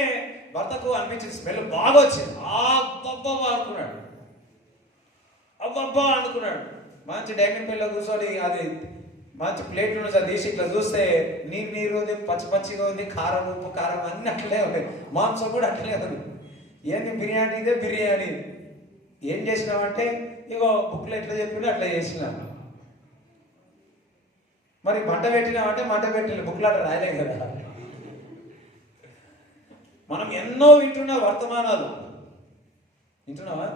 భర్తకు అనిపించింది, స్మెల్ బాగా వచ్చింది. అబ్బబ్బా అనుకున్నాడు, అబ్బబ్బా అనుకున్నాడు. మంచి డైనింగ్ టేబుల్లో కూర్చొని అది మంచి ప్లేట్ నుంచి అది తీసి ఇట్లా చూస్తే నీరు ఉంది, పచ్చిగా ఉంది, కారం ఉప్పు కారం అన్నీ అట్లే ఉన్నాయి, మాంసం కూడా అట్లే ఉంది. ఏంది బిర్యానీ? ఇదే బిర్యానీ. ఏం చేసినామంటే ఇగో బుక్లో ఎట్లా చెప్పినా అట్లా చేసినాం. మరి మంట పెట్టినామంటే మంట పెట్టిన బుక్లో అట్లా రాయలే కదా. మనం ఎన్నో వింటున్నా వర్తమానాలు, వింటున్నావా?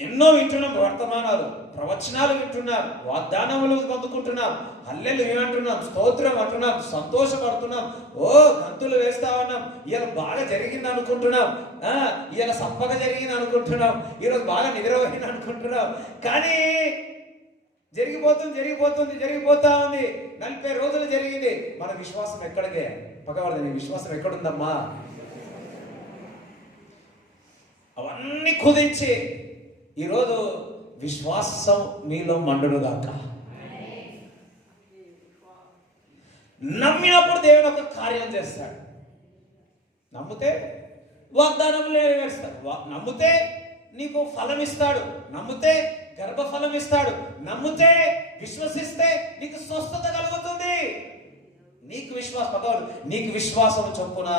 ఎన్నో వింటున్నాం వర్తమానాలు. ప్రవచనాలు వింటున్నాం, వాగ్దానములు పొందుకుంటున్నాం, హల్లెలూయా అంటున్నాం, స్తోత్రం అంటున్నాం, సంతోషపడుతున్నాం, ఓ గంతులు వేస్తా ఉన్నాం, ఇవాళ బాగా జరిగింది అనుకుంటున్నాం, ఇవాళ సంపద జరిగింది అనుకుంటున్నాం, ఈరోజు బాగా నిద్రపోయింది అనుకుంటున్నాం. కానీ జరిగిపోతా ఉంది. 40 రోజులు జరిగింది. మన విశ్వాసం ఎక్కడికే? పక్కవాడి నీ విశ్వాసం ఎక్కడుందమ్మా? అవన్నీ కుదించి ఈరోజు విశ్వాసం మీలో మండునుగాక. నమ్మినప్పుడు దేవుని ఒక కార్యం చేస్తాడు. నమ్మితే వాగ్దానం నెరవేరుస్తాడు. నమ్మితే నీకు ఫలం ఇస్తాడు. నమ్మితే గర్భఫలం ఇస్తాడు. నమ్మితే విశ్వసిస్తే నీకు స్వస్థత కలుగుతుంది. నీకు విశ్వాసం చొప్పున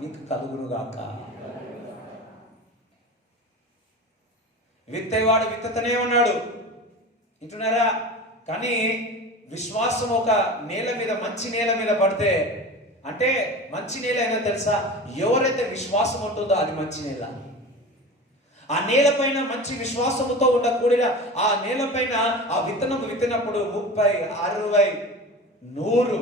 నీకు కలుగునుగాక. విత్తేవాడు విత్తతనే ఉన్నాడు, వింటున్నారా? కానీ విశ్వాసం ఒక నేల మీద, మంచి నేల మీద పడితే, అంటే మంచి నేల ఏదో తెలుసా? ఎవరైతే విశ్వాసం ఉంటుందో అది మంచి నేల. ఆ నేల పైన మంచి విశ్వాసముతో ఉండకూడిన ఆ నేల పైన ఆ విత్తనం విత్తినప్పుడు 30, 60, 100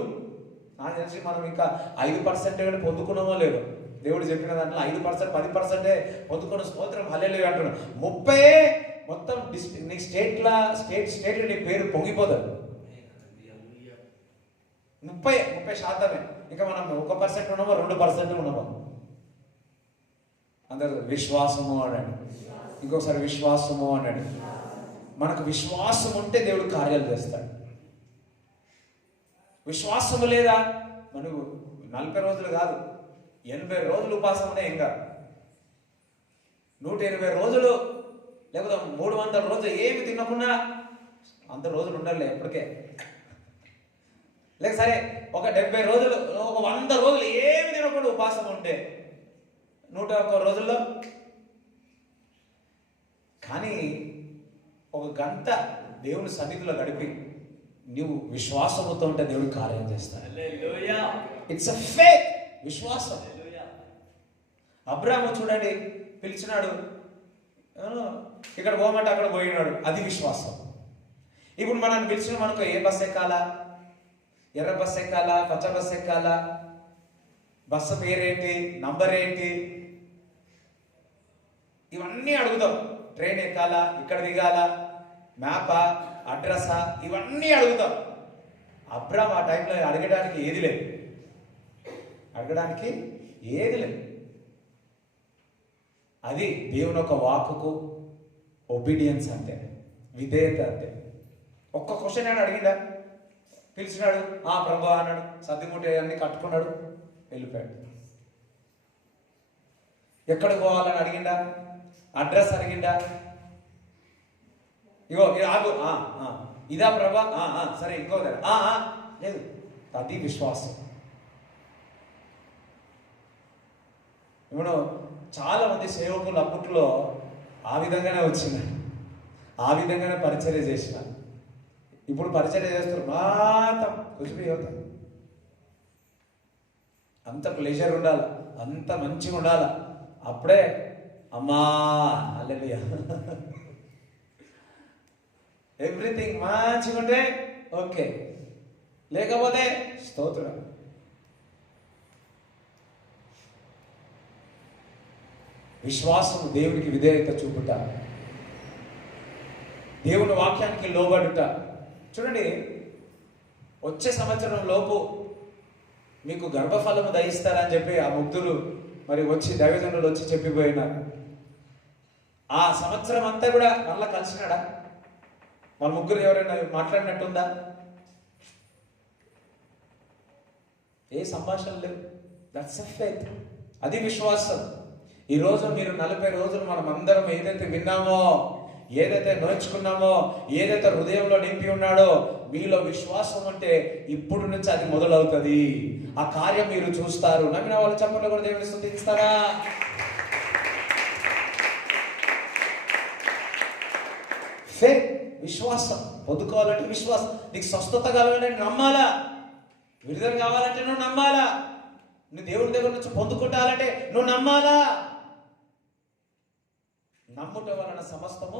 నాకు తెలిసి మనం ఇంకా 5% పొందుకున్నామో లేదు. దేవుడు చెప్పిన దాంట్లో 5%, 10% పొందుకున్న స్తోత్రం హల్లెలూయా అంటున్నాం. 30 మొత్తం నీ స్టేట్ నీ పేరు పొంగిపోతుంది. 30% ఇంకా మనం 1% ఉన్నామో 2% ఉన్నామో. అందరూ విశ్వాసము అన్నాడు. ఇంకొకసారి విశ్వాసము అన్నాడు. మనకు విశ్వాసం ఉంటే దేవుడు కార్యాలు చేస్తాడు. విశ్వాసము లేదా మనకు 40 రోజులు కాదు, 80 రోజులు ఉపాసం ఉన్నా ఏం కాదు. 120 రోజులు లేకపోతే 300 రోజులు ఏమి తినకుండా అంత రోజులు ఉండాలి ఎప్పటికే. లేక సరే ఒక 70 రోజులు, ఒక 100 రోజులు ఏమి తినకుండా ఉపాసం ఉంటే 101 రోజుల్లో. కానీ ఒక గంట దేవుని సన్నిధిలో గడిపి నువ్వు విశ్వాసముతో ఉంటే దేవుడు కార్యం చేస్తాడు. ఇట్స్ అ ఫేత్, విశ్వాసం. అబ్రాహాము చూడండి, పిలిచినాడు, ఇక్కడ పోమంటే అక్కడ పోయినాడు, అది విశ్వాసం. ఇప్పుడు మనం పిలిచిన మనకు ఏ బస్సు ఎక్కాలా, ఎర్ర బస్సు ఎక్కాలా, పచ్చ బస్సు ఎక్కాలా, బస్సు పేరేంటి, నంబర్ ఏంటి, ఇవన్నీ అడుగుతాం. ట్రైన్ ఎక్కాలా, ఇక్కడ దిగాలా, మ్యాపా, అడ్రస్సా, ఇవన్నీ అడుగుతాం. అబ్రాహాం ఆ టైంలో అడగడానికి ఏది లేదు. అది దేవుని ఒక వాక్కుకు ఒబీడియన్స్ అంటే, విధేయత అంటే. ఒక్క క్వశ్చన్ అయినా అడిగిందా? పిలిచినాడు, ప్రభు అన్నాడు, సర్దిముట్ట అన్ని కట్టుకున్నాడు, వెళ్ళిపోయాడు. ఎక్కడికి పోవాలని అడిగిందా? అడ్రస్ అడిగిందా? ఇగో ఆగు, ఇదా ప్రభా, సరే ఇంకో లేదు. అది విశ్వాసం. ఇప్పుడు చాలా మంది సేవకులు అప్పట్లో ఆ విధంగానే వచ్చినారు, ఆ విధంగానే పరిచర్య చేసినారు. ఇప్పుడు పరిచర్య చేస్తారు మాత్రం కూర్చుని అంత ప్లెజర్ ఉండాలి, అంత మంచిగా ఉండాలి. అప్పుడే అమ్మా హల్లెలూయా, ఎవ్రీథింగ్ మంచిగా ఉంటే ఓకే, లేకపోతే స్తోత్రం. విశ్వాసం దేవునికి విధేయత చూపుట, దేవుని వాక్యానికి లోబడుట. చూడండి, వచ్చే సంవత్సరం లోపు మీకు గర్భఫలము దయిస్తారని చెప్పి ఆ ముగ్గురు మరి వచ్చి దైవజనులు వచ్చి చెప్పిపోయినారు. ఆ సంవత్సరం అంతా కూడా మళ్ళా కలిసినాడా? వాళ్ళ ముగ్గురు ఎవరైనా మాట్లాడినట్టుందా? ఏ సంభాషణ లేవు. దట్స్ ఎ ఫెయిత్, అది విశ్వాసం. ఈరోజు మీరు 40 రోజులు మనం అందరం ఏదైతే విన్నామో, ఏదైతే నేర్చుకున్నామో, ఏదైతే హృదయంలో నింపి ఉన్నాడో, మీలో విశ్వాసం అంటే ఇప్పుడు నుంచి అది మొదలవుతుంది. ఆ కార్యం మీరు చూస్తారు. నమ్మిన వాళ్ళు చప్పట్లు కూడా దేవుని స్తుతిస్తారా? ఫెయిత్, విశ్వాసం. పొందుకోవాలంటే విశ్వాసం. నీకు స్వస్థత కావాలంటే నమ్మాలా, విడుదల కావాలంటే నువ్వు నమ్మాలా, నువ్వు దేవుడి దగ్గర నుంచి పొందుకుంటానంటే నువ్వు నమ్మాలా. నమ్ముట వలన సమస్తము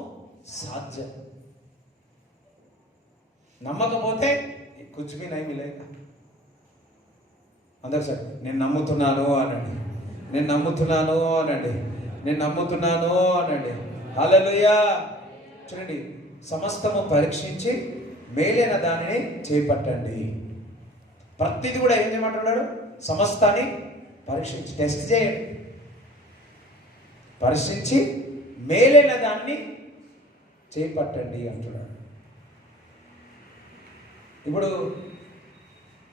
సాధ్యం. నమ్మకపోతే కుచ్ భీ నహీ మిలేగా. అందరూ సార్ నేను నమ్ముతున్నాను అనండి, నేను నమ్ముతున్నాను అనండి, నేను నమ్ముతున్నాను అనండి. హల్లెలూయా. చూడండి, సమస్తము పరీక్షించి మేలైన దానిని చేపట్టండి. ప్రతిది కూడా ఏం చేయమంటున్నాడు? సమస్తాన్ని పరీక్షించి, టెస్ట్ చేయండి, పరీక్షించి మేలైన దాన్ని చేపట్టండి అంటున్నాడు. ఇప్పుడు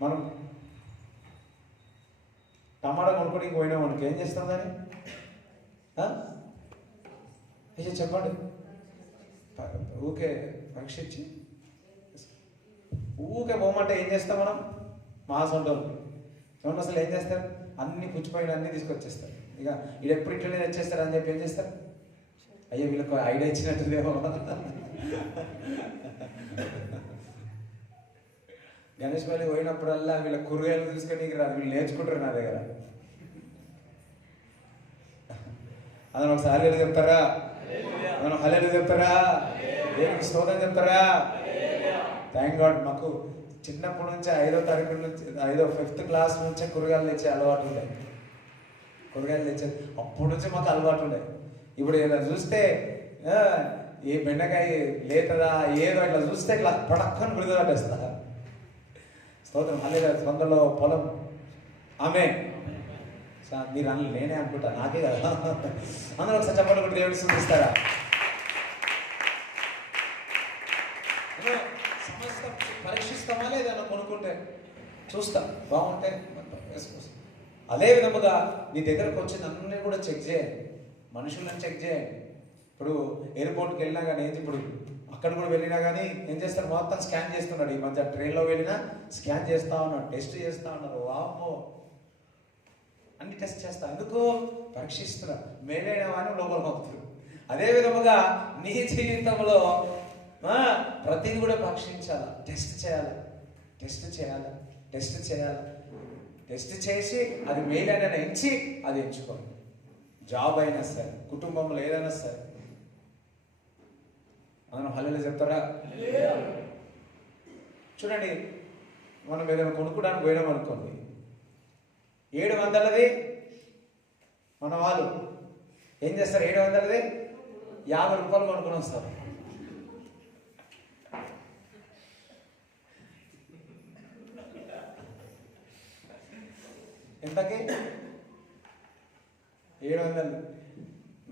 మనం టమాటా కొనుక్కోడానికి పోయినాం మనకి ఏం చేస్తాం దాన్ని? అయ్యో చెప్పండి. ఊకే పరీక్షించి ఊకే పోమంటే ఏం చేస్తాం మనం? మాసంటోళ్ళు చూడండి అసలు ఏం చేస్తారు? అన్ని పుచ్చిపోయిన అన్ని తీసుకొచ్చేస్తారు. ఇక వీడు ఎప్పుడు ఇట్లనే తెచ్చేస్తారు అని చెప్పి ఏం చేస్తారు? అయ్యో వీళ్ళకి ఐడియా ఇచ్చినట్టుదేమో. గణేష్ పల్లి పోయినప్పుడల్లా వీళ్ళ కూరగాయలు తీసుకొని రాదు, వీళ్ళు నేర్చుకుంటారు నా దగ్గర. అతను ఒకసారి హల్లెలూయా చెప్తారా? మనం హల్లెలూయా చెప్తారా? దేవునికి స్తోత్రం చెప్తారా? Thank God. మాకు చిన్నప్పటి నుంచి 5వ తరగతి నుంచి 5th క్లాస్ నుంచే కూరగాయలు తెచ్చే అలవాటు ఉండే. కూరగాయలు తెచ్చే అప్పటి నుంచి మాకు అలవాటు ఉండే. ఇప్పుడు ఇలా చూస్తే ఏ బెండకాయ లేతదా ఏదో ఇట్లా చూస్తే ఇట్లా పడక్కని గుడిదట్టేస్తా. స్తోత్రం హల్లెలూయా. తొందరలో పొలం ఆమె మీరు అన్న నేనే అనుకుంటా, నాకే కదా. అందరూ ఒకసారి చెప్పండి, కూడా దేవుడిని స్తుతిస్తారా? సమస్త పరీక్షిస్తామా లేదన్నా కొనుక్కుంటే చూస్తాం, బాగుంటే వేసుకొస్తాం. అదే విధముగా నీ దగ్గరకు వచ్చిన అన్నీ కూడా చెక్ చేయండి, మనుషులను చెక్ చేయండి. ఇప్పుడు ఎయిర్పోర్ట్కి వెళ్ళినా కానీ ఇప్పుడు అక్కడ కూడా వెళ్ళినా కానీ ఏం చేస్తారు? మొత్తం స్కాన్ చేస్తున్నాడు. ఈ మధ్య ట్రైన్లో వెళ్ళినా స్కాన్ చేస్తా ఉన్నాడు, టెస్ట్ చేస్తా ఉన్నారు. వామ్మో, అన్ని టెస్ట్ చేస్తా. ఎందుకు? పరీక్షిస్తున్నారు. మేలైన వాడిని లోపల పంపుతున్నారు. అదే విధముగా నీ జీవితంలో ప్రతిదీ కూడా పరీక్షించాలి, టెస్ట్ చేయాలి, టెస్ట్ చేయాలి, టెస్ట్ చేయాలి. టెస్ట్ చేసి అది మేలైన ఎంచి అది ఎంచుకోండి. జాబ్ అయినా సరే, కుటుంబంలో ఏదైనా సరే. మనం హల్లెలూయా చెప్తారా? చూడండి, మనం ఏదైనా కొనుక్కోడానికి పోయినాం అనుకోండి, 700ది మన వాళ్ళు ఏం చేస్తారు? 700ది 50 రూపాయలు కొనుక్కొని వస్తారు. ఎంతకి? 700.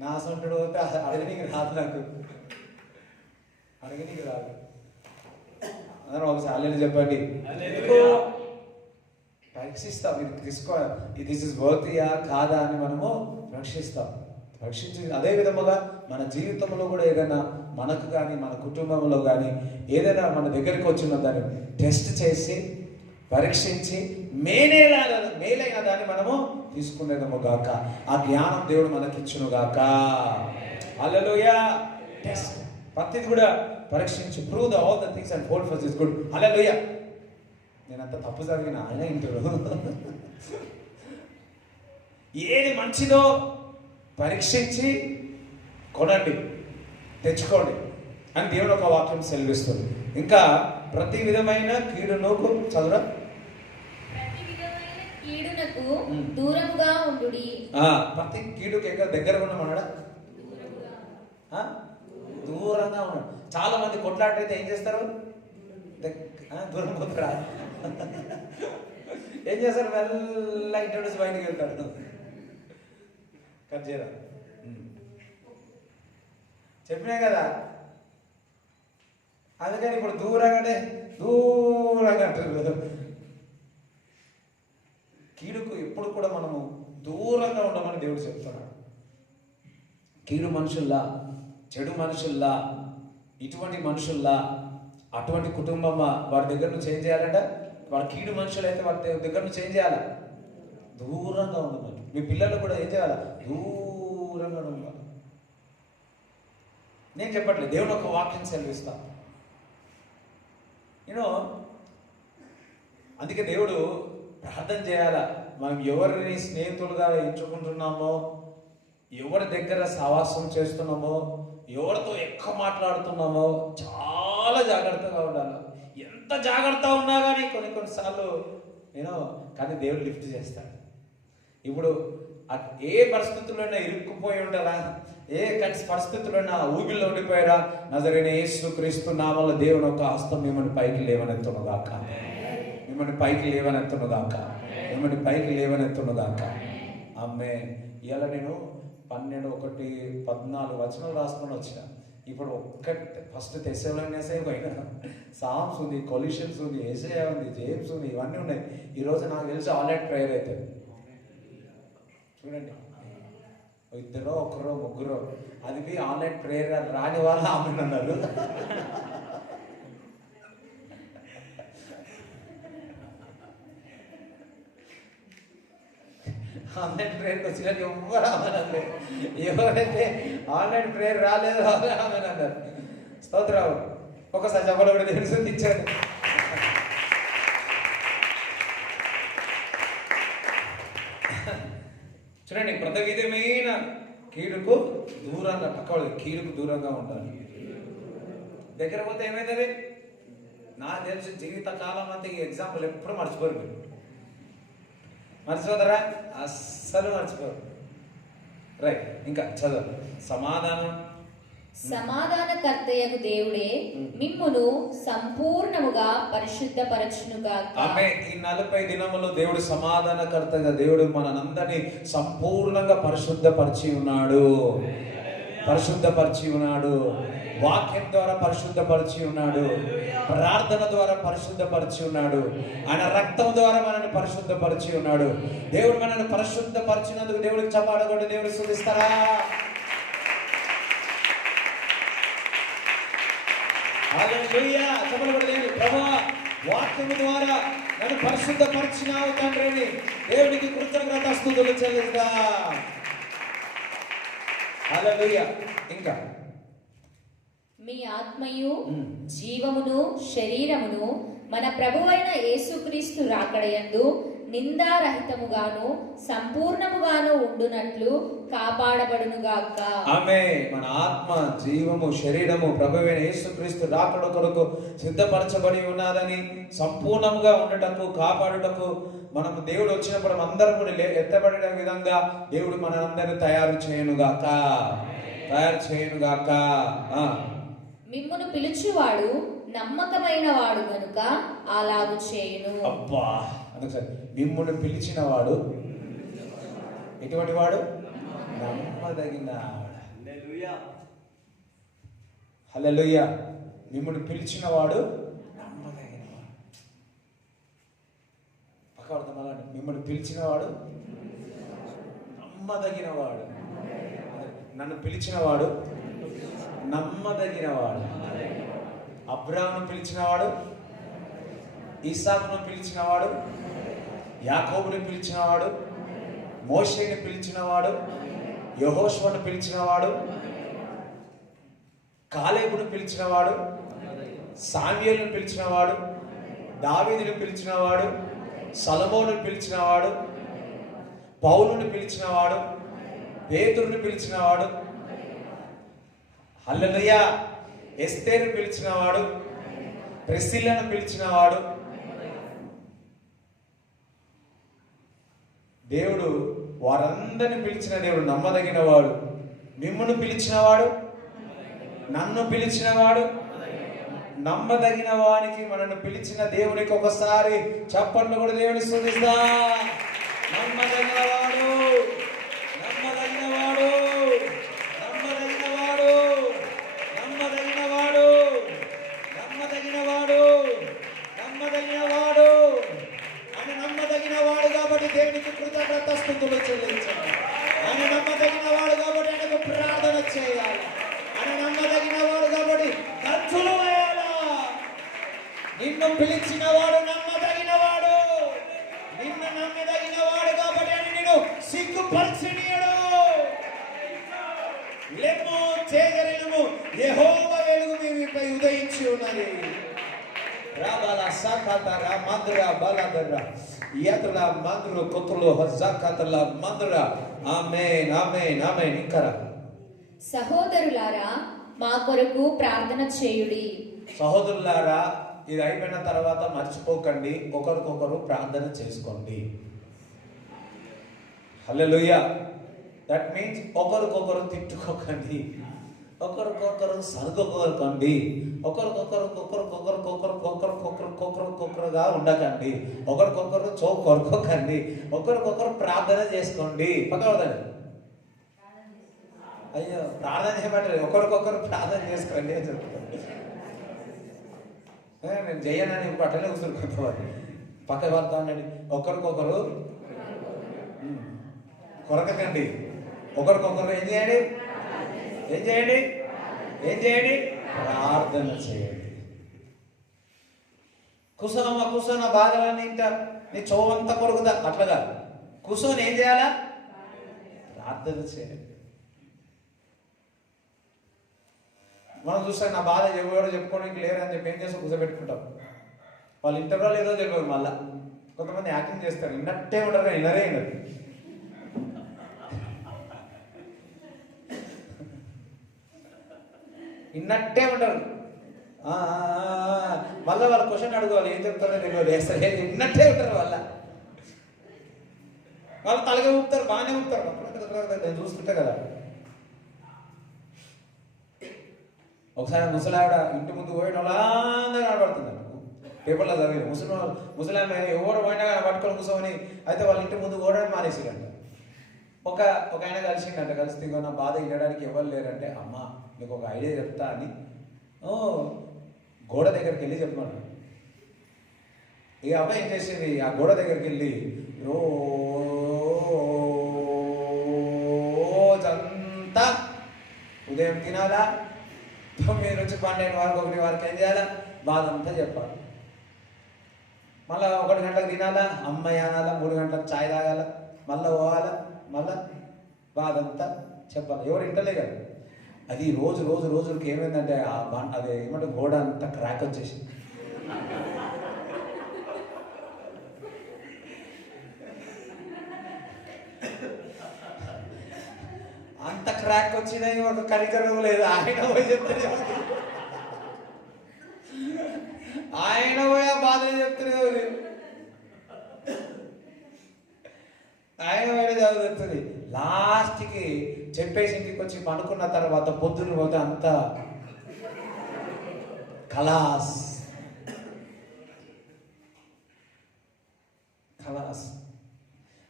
నా సొంటుడు పోతే అడగనీకి రాదు, నాకు అడగనీకి రాదు. అందరూ ఒకసారి హల్లెలూయా చెప్పండి. పరీక్షిస్తాం, ఇది తీసుకోవాలి, దిస్ ఇస్ వర్తియా కాదా అని మనము పరీక్షిస్తాం. పరీక్షించి అదే విధముగా మన జీవితంలో కూడా ఏదైనా మనకు కానీ మన కుటుంబంలో కానీ ఏదైనా మన దగ్గరికి వచ్చిన దాన్ని టెస్ట్ చేసి పరీక్షించి మేలైన దాన్ని మనము తీసుకునేదము గాక. ఆ జ్ఞానం దేవుడు మనకిచ్చును గాక. హల్లెలూయా. టెస్ట్ ప్రతిది కూడా పరీక్షించి prove the all the things and hold first is good. Hallelujah. నేనంత తప్పు చదివిన ఆయన ఇంటారు. ఏది మంచిదో పరీక్షించి కొనండి, తెచ్చుకోండి అని దేవుడు ఒక వాక్యం సెలవిస్తుంది. ఇంకా ప్రతి విధమైన కీడునకు చదువురా, కీడునకు దూరంగా ఉండుడి. ప్రతి కీడుకి ఎక్కడ దగ్గర ఉన్నామన్నాడా? దూరంగా ఉన్నాడు. చాలా మంది కొట్లాటైతే ఏం చేస్తారు? దూరం పోతారా? ఏం చేస్తారు? మెల్ల ఇంట్రొడ్యూస్ బయటికి వెళ్తాడు. కట్ చేయరా, చెప్పినా కదా. అందుకని ఇప్పుడు దూరంగానే దూరంగా అంటారు. కీడుకు ఎప్పుడు కూడా మనము దూరంగా ఉండమని దేవుడు చెప్తున్నాడు. కీడు మనుషుల్లా, చెడు మనుషుల్లా, ఇటువంటి మనుషుల్లా, అటువంటి కుటుంబం వారి దగ్గర నుంచి ఏం చేయాలంటే, వారి కీడు మనుషులు అయితే వారి దగ్గర నుంచి ఏం చేయాలి? దూరంగా ఉండమని. మీ పిల్లలు కూడా ఏం చేయాలి? దూరంగా ఉండాలి. నేను చెప్పట్లేదు, దేవుడు ఒక వాక్యం సెలవిస్తా. అందుకే దేవుడు ప్రార్థన చేయాలా. మనం ఎవరిని స్నేహితులుగా ఎంచుకుంటున్నామో, ఎవరి దగ్గర సహవాసం చేస్తున్నామో, ఎవరితో ఎక్కువ మాట్లాడుతున్నామో చాలా జాగ్రత్తగా ఉండాలి. ఎంత జాగ్రత్త ఉన్నా కానీ కొన్నిసార్లు కానీ దేవుడు లిఫ్ట్ చేస్తాడు. ఇప్పుడు ఏ పరిస్థితుల్లోనే ఇరుక్కుపోయి ఉంటారా, ఏ పరిస్థితుల్లోనే ఊగిల్లో ఉండిపోయారా, నజరైన యేసు క్రీస్తు నామములో దేవుని ఒక హస్తం మిమ్మల్ని పైకి లేవనెత్తునుగాక, మిమ్మల్ని పైకి లేవనెత్తునుగాక, మిమ్మల్ని పైకి లేవనెత్తునుగాక. ఆమె ఇవాళ నేను 12, 1, 14 వచనాలు రాసుకొని వచ్చిన. ఇప్పుడు ఫస్ట్ తెస్సలోనికైనా పోయినా, సామ్స్ ఉంది, కొలిషన్స్ ఉంది, యెషయా ఉంది, జేమ్స్ ఉంది, ఇవన్నీ ఉన్నాయి. ఈరోజు నాకు తెలిసి ఆన్లైన్ ప్రేయర్ అయితే చూడండి, ఇద్దరో ఒకరో ముగ్గురో అది ఆన్లైన్ ప్రేయర్ రాని వాళ్ళు ఆమె అన్నారు. ఆన్లైన్ ప్రేయర్కి వచ్చినట్టు ఎవ్వరు ఆమెనండి, ఎవరైతే ఆన్లైన్ ప్రేయర్ రాలేదు ఆమెనన్నారు. స్తోత్రం. ఒకసారి చెప్పలు కూడా తెలుసుకిచ్చారు. చూడండి, ప్రతి విధమైన కీడుకు దూరంగా, పక్కవాళ్ళ కీడుకు దూరంగా ఉండాలి. దగ్గర పోతే ఏమైతుంది? నాకు తెలిసి జీవిత కాలం అంతా ఈ ఎగ్జాంపుల్ ఎప్పుడు మర్చిపోరు. మీరు మర్చిపోతారా? అస్సలు మర్చిపోరు. రైట్, ఇంకా చదువు. సమాధానకర్తయగు దేవుడే మిమ్మును సంపూర్ణముగా పరిశుద్ధపరచునుగాక. ఆమె ఈ 40 దినములు దేవుడు సమాధానకర్తగా దేవుడు మనందరినీ సంపూర్ణంగా పరిశుద్ధపరిచి ఉన్నాడు. పరిశుద్ధపరిచి ఉన్నాడు. వాక్యం ద్వారా పరిశుద్ధపరిచి ఉన్నాడు. ప్రార్థన ద్వారా పరిశుద్ధపరిచి ఉన్నాడు. ఆయన రక్తం ద్వారా మనల్ని పరిశుద్ధపరిచి ఉన్నాడు. దేవుడు మనల్ని పరిశుద్ధపరిచినందుకు దేవుడికి చపాడగొట్టి దేవుడు స్తుతిస్తారా? హల్లెలూయా. చప్పట్లు ప్రభువా, వాక్యము ద్వారా నన్ను పరిశుద్ధపరిచినావు తండ్రిని దేవుడికి కృతజ్ఞతాస్తుతులు చెల్లిద్దాం. హల్లెలూయా. ఇంకా మీ ఆత్మయు జీవమును శరీరమును మన ప్రభువైన యేసుక్రీస్తు రాకడయందు నిందారహితముగాను సంపూర్ణముగాను ఉండునట్లు కాపాడబడునుగాక. ఆమేన్. మన ఆత్మ, జీవము, శరీరము ప్రభువైన యేసుక్రీస్తు రాకడ కొరకు సిద్ధపరచబడి ఉన్నదని, సంపూర్ణముగా ఉండటకు, కాపాడుటకు మనం దేవుడు వచ్చినప్పుడు అందరము ఎత్తబడిన విధంగా దేవుడు మనందరిని తయారు చేయనుగాక. మిమ్మును పిలుచువాడు నమ్మకమైన వాడు గనుక అలాగు చేయును. అబ్బా, అందుకని మిమ్మును పిలిచిన వాడు ఎటువంటి వాడు? నమ్మదగిన. హల్లెలూయా. మిమ్మును పిలిచిన వాడు నమ్మదగిన వాడు. పక్కన మిమ్మును పిలిచిన వాడు నమ్మదగిన వాడు. నన్ను పిలిచిన వాడు నమ్మదగిన వాడు. అబ్రాహామును పిలిచినవాడు, ఇస్సాకును పిలిచినవాడు, యాకోబుని పిలిచినవాడు, మోషేని పిలిచినవాడు, యెహోషువను పిలిచినవాడు, కాలేబును పిలిచినవాడు, సామ్యూయేలును పిలిచినవాడు, దావీదును పిలిచినవాడు, సొలొమోనును పిలిచినవాడు, పౌలును పిలిచినవాడు, పేతురును పిలిచినవాడు, హల్లెలూయా, ఎస్తేరును పిలిచినవాడు, ప్రిస్కిల్లాను పిలిచినవాడు. దేవుడు వారందరిని పిలిచిన దేవుడు నమ్మదగిన వాడు. మిమ్మును పిలిచినవాడు, నన్ను పిలిచినవాడు, నమ్మదగిన వానికి మనల్ని పిలిచిన దేవునికి ఒకసారి చప్పట్లు కూడా దేవుని స్తుతిస్తా. నమ్మదగిన వాడు, నమ్మదగిన వాడు, నమ్మదగిన వాడు, నమ్మదగిన వాడు, నమ్మదగిన వాడు, నమ్మదగిన వాడు. ఆయన నమ్మదగిన వాడు కాబట్టి దేవునికి కృతజ్ఞతాస్తుతులు చెల్లించాలి. ఆయన నమ్మదగిన వాడు కాబట్టి ఆయనకు ప్రార్థన చేయాలి. ఆయన నమ్మదగిన వాడు కాబట్టి ఖర్చులు వేయాలా. నిన్ను పిలిచిన వాడు నమ్మదగిన వాడు. నిన్ను నమ్మదగిన వాడు కాబట్టి ఆయన నిన్ను సిగ్గుపరచనీయడు. లెమ్ము చేజరినము, యెహోవా వెలుగు మీపై ఉదయించి ఉన్నది. రాబాల సాకాతర మంద్ర బలదర యత్ర మంద్ర కొతులు హజాకతల మంద్ర. ఆమేన్, ఆమేన్, ఆమేన్. ఇంకా సహోదరులారా, మా కొరకు ప్రార్థన చేయుడి. సహోదరులారా, ఇది అయిపోయిన తర్వాత మర్చిపోకండి, ఒకరికొకరు ప్రార్థన చేసుకోండి. హల్లెలూయా. దట్ మీన్స్ ఒకరికొకరు తిట్టుకోకండి, ఒకరికొకరు సరుకోకండి, ఒకరికొకరుగా ఉండకండి, ఒకరికొకరు కొరుకోకండి, ఒకరికొకరు ప్రార్థన చేసుకోండి. పక్కవదండి. అయ్యో, ప్రార్థన చేయమంటారు, ఒకరికొకరు ప్రార్థన చేసుకోండి అని చెప్తాను. నేను చెయ్యనని అట్లనే కూర్చొని పక్క పడతా ఉండండి. ఒకరికొకరు కొరకకండి, ఒకరికొకరు ఏం చేయండి, ఏం చేయండి, ఏం చేయండి, ప్రార్థన చేయండి. కూర్చోనమ్మా, కూర్చొని ఆ బాధలన్నీ ఇంట నీ చోవంతా కొరుకుతా అట్లాగా కూర్చొని ఏం చేయాలా, ప్రార్థన చేయండి. మనం చూస్తాం, నా బాధ ఎవరో చెప్పుకోవడానికి లేరని చెప్పి ఏం చేస్తాం, కూర్చోబెట్టుకుంటాం. వాళ్ళు ఇంటర్వ్యూలో ఏదో తెలియదు. మళ్ళా కొంతమంది యాక్టింగ్ చేస్తారు, విన్నట్టే ఉంటారు కానీ వినరే వినరు. విన్నట్టే ఉంటారు. మళ్ళీ వాళ్ళు క్వశ్చన్ అడుగువాలి, ఏం చెప్తారో తెలియదు, వేస్తారు, విన్నట్టే ఉంటారు. వాళ్ళు తలగా ఊపుతారు, బాగానే ఊపుతారు. నేను చూస్తుంటే కదా, ఒకసారి ముసలావిడ ఇంటి ముందు పోయిన వాళ్ళందరూ కనబడుతుంది. పేపర్లో చదివి ముసలామె ఎవరు పోయినా పట్టుకొని కూర్చోమని. అయితే వాళ్ళ ఇంటి ముందు ఓడడం మానేసిరంట. ఒక ఆయన కలిసిండంట. కలిసి నా బాధ వినడానికి ఎవరు లేరంటే, అమ్మ నీకు ఒక ఐడియా చెప్తా అని గోడ దగ్గరికి వెళ్ళి చెప్పాను. ఈ అమ్మాయి ఏం చేసింది, ఆ గోడ దగ్గరికి వెళ్ళి రోజంతా ఉదయం తినాలా, 9 నుంచి 12 వరకు 1 వరకు ఏం చేయాలా, బాధ అంతా చెప్పాలి. మళ్ళీ 1 గంటలకు తినాలా, అమ్మాయి అనాలా, 3 గంటలకు ఛాయ్ తాగాల, మళ్ళీ పోవాలా, మళ్ళా బాధ అంతా చెప్పాలి. ఎవరు ఇంటలే కదా. అది రోజుకి ఏమైందంటే అది ఏమంటే గోడ అంతా క్రాక్ వచ్చేసింది. అంత క్రాక్ వచ్చినాయి, ఒక కనికరం లేదు. ఆయన పోయి చెప్తానే, ఆయన పోయి ఆ బాధలు చెప్తూనే, ఆయన పోయిన చదువుతుంది. లాస్ట్కి చెప్పేసి ఇంటికి వచ్చి పడుకున్న తర్వాత పొద్దున్న పోతే అంత ఖలాస్.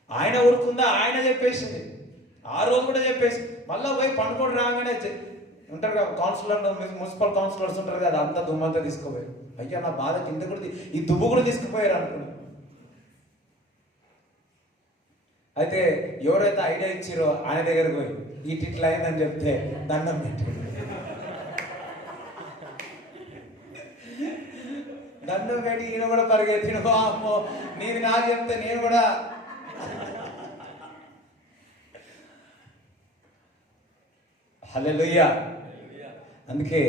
ఆయన ఊరుకుందా, ఆయన చెప్పేసింది. ఆ రోజు కూడా చెప్పేసి మళ్ళీ పోయి పండుకోవడం రాగానే ఉంటారు కదా కౌన్సిలర్, మున్సిపల్ కౌన్సిలర్స్ ఉంటారు కదా, అంతా దుమ్మంతా తీసుకుపోయారు. అయ్యా నా బాధ కింద కూడా ఈ దుబ్బు కూడా తీసుకుపోయారు అనుకున్నాను. అయితే ఎవరైతే ఐడియా ఇచ్చారో ఆయన దగ్గరకు పోయి ఇట్లా అయిందని చెప్తే దండం పెట్టి ఈయన కూడా పరిగెత్తిన, అమ్మో నీది నాకు చెప్తే నేను కూడా. హల్లెలూయా. అందుకే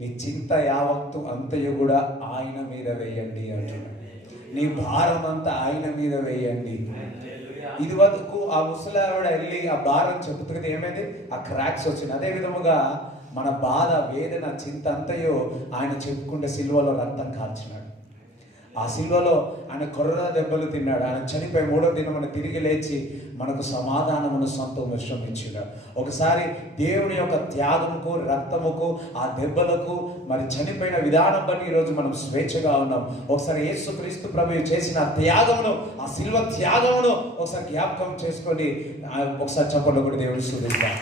నీ చింత యావత్తు అంతయు కూడా ఆయన మీద వేయండి అంటున్నాడు. నీ భారం అంతా ఆయన మీద వేయండి. ఇది వరకు ఆ ముసలావిడ వెళ్ళి ఆ భారం చెబుతున్నది ఏమైంది, ఆ క్రాక్స్ వచ్చింది. అదే విధముగా మన బాధ, వేదన, చింత అంతయో ఆయన చెప్పుకుంటే సిల్వలో రక్తం కార్చినాడు. ఆ సిల్వలో ఆయన కొర్ర దెబ్బలు తిన్నాడు. ఆయన చనిపోయి 3వ దినమున తిరిగి లేచి మనకు సమాధానమును సంతోషం ఇచ్చినాడు. ఒకసారి దేవుని యొక్క త్యాగముకు, రక్తముకు, ఆ దెబ్బలకు, మరి చనిపోయిన విధానం బట్టి ఈరోజు మనం స్వేచ్ఛగా ఉన్నాం. ఒకసారి యేసుక్రీస్తు ప్రభువు చేసిన త్యాగమును, ఆ సిల్వ త్యాగమును ఒకసారి జ్ఞాపకం చేసుకొని ఒకసారి చెప్పండి కూడా దేవుని స్తుతిస్తాం.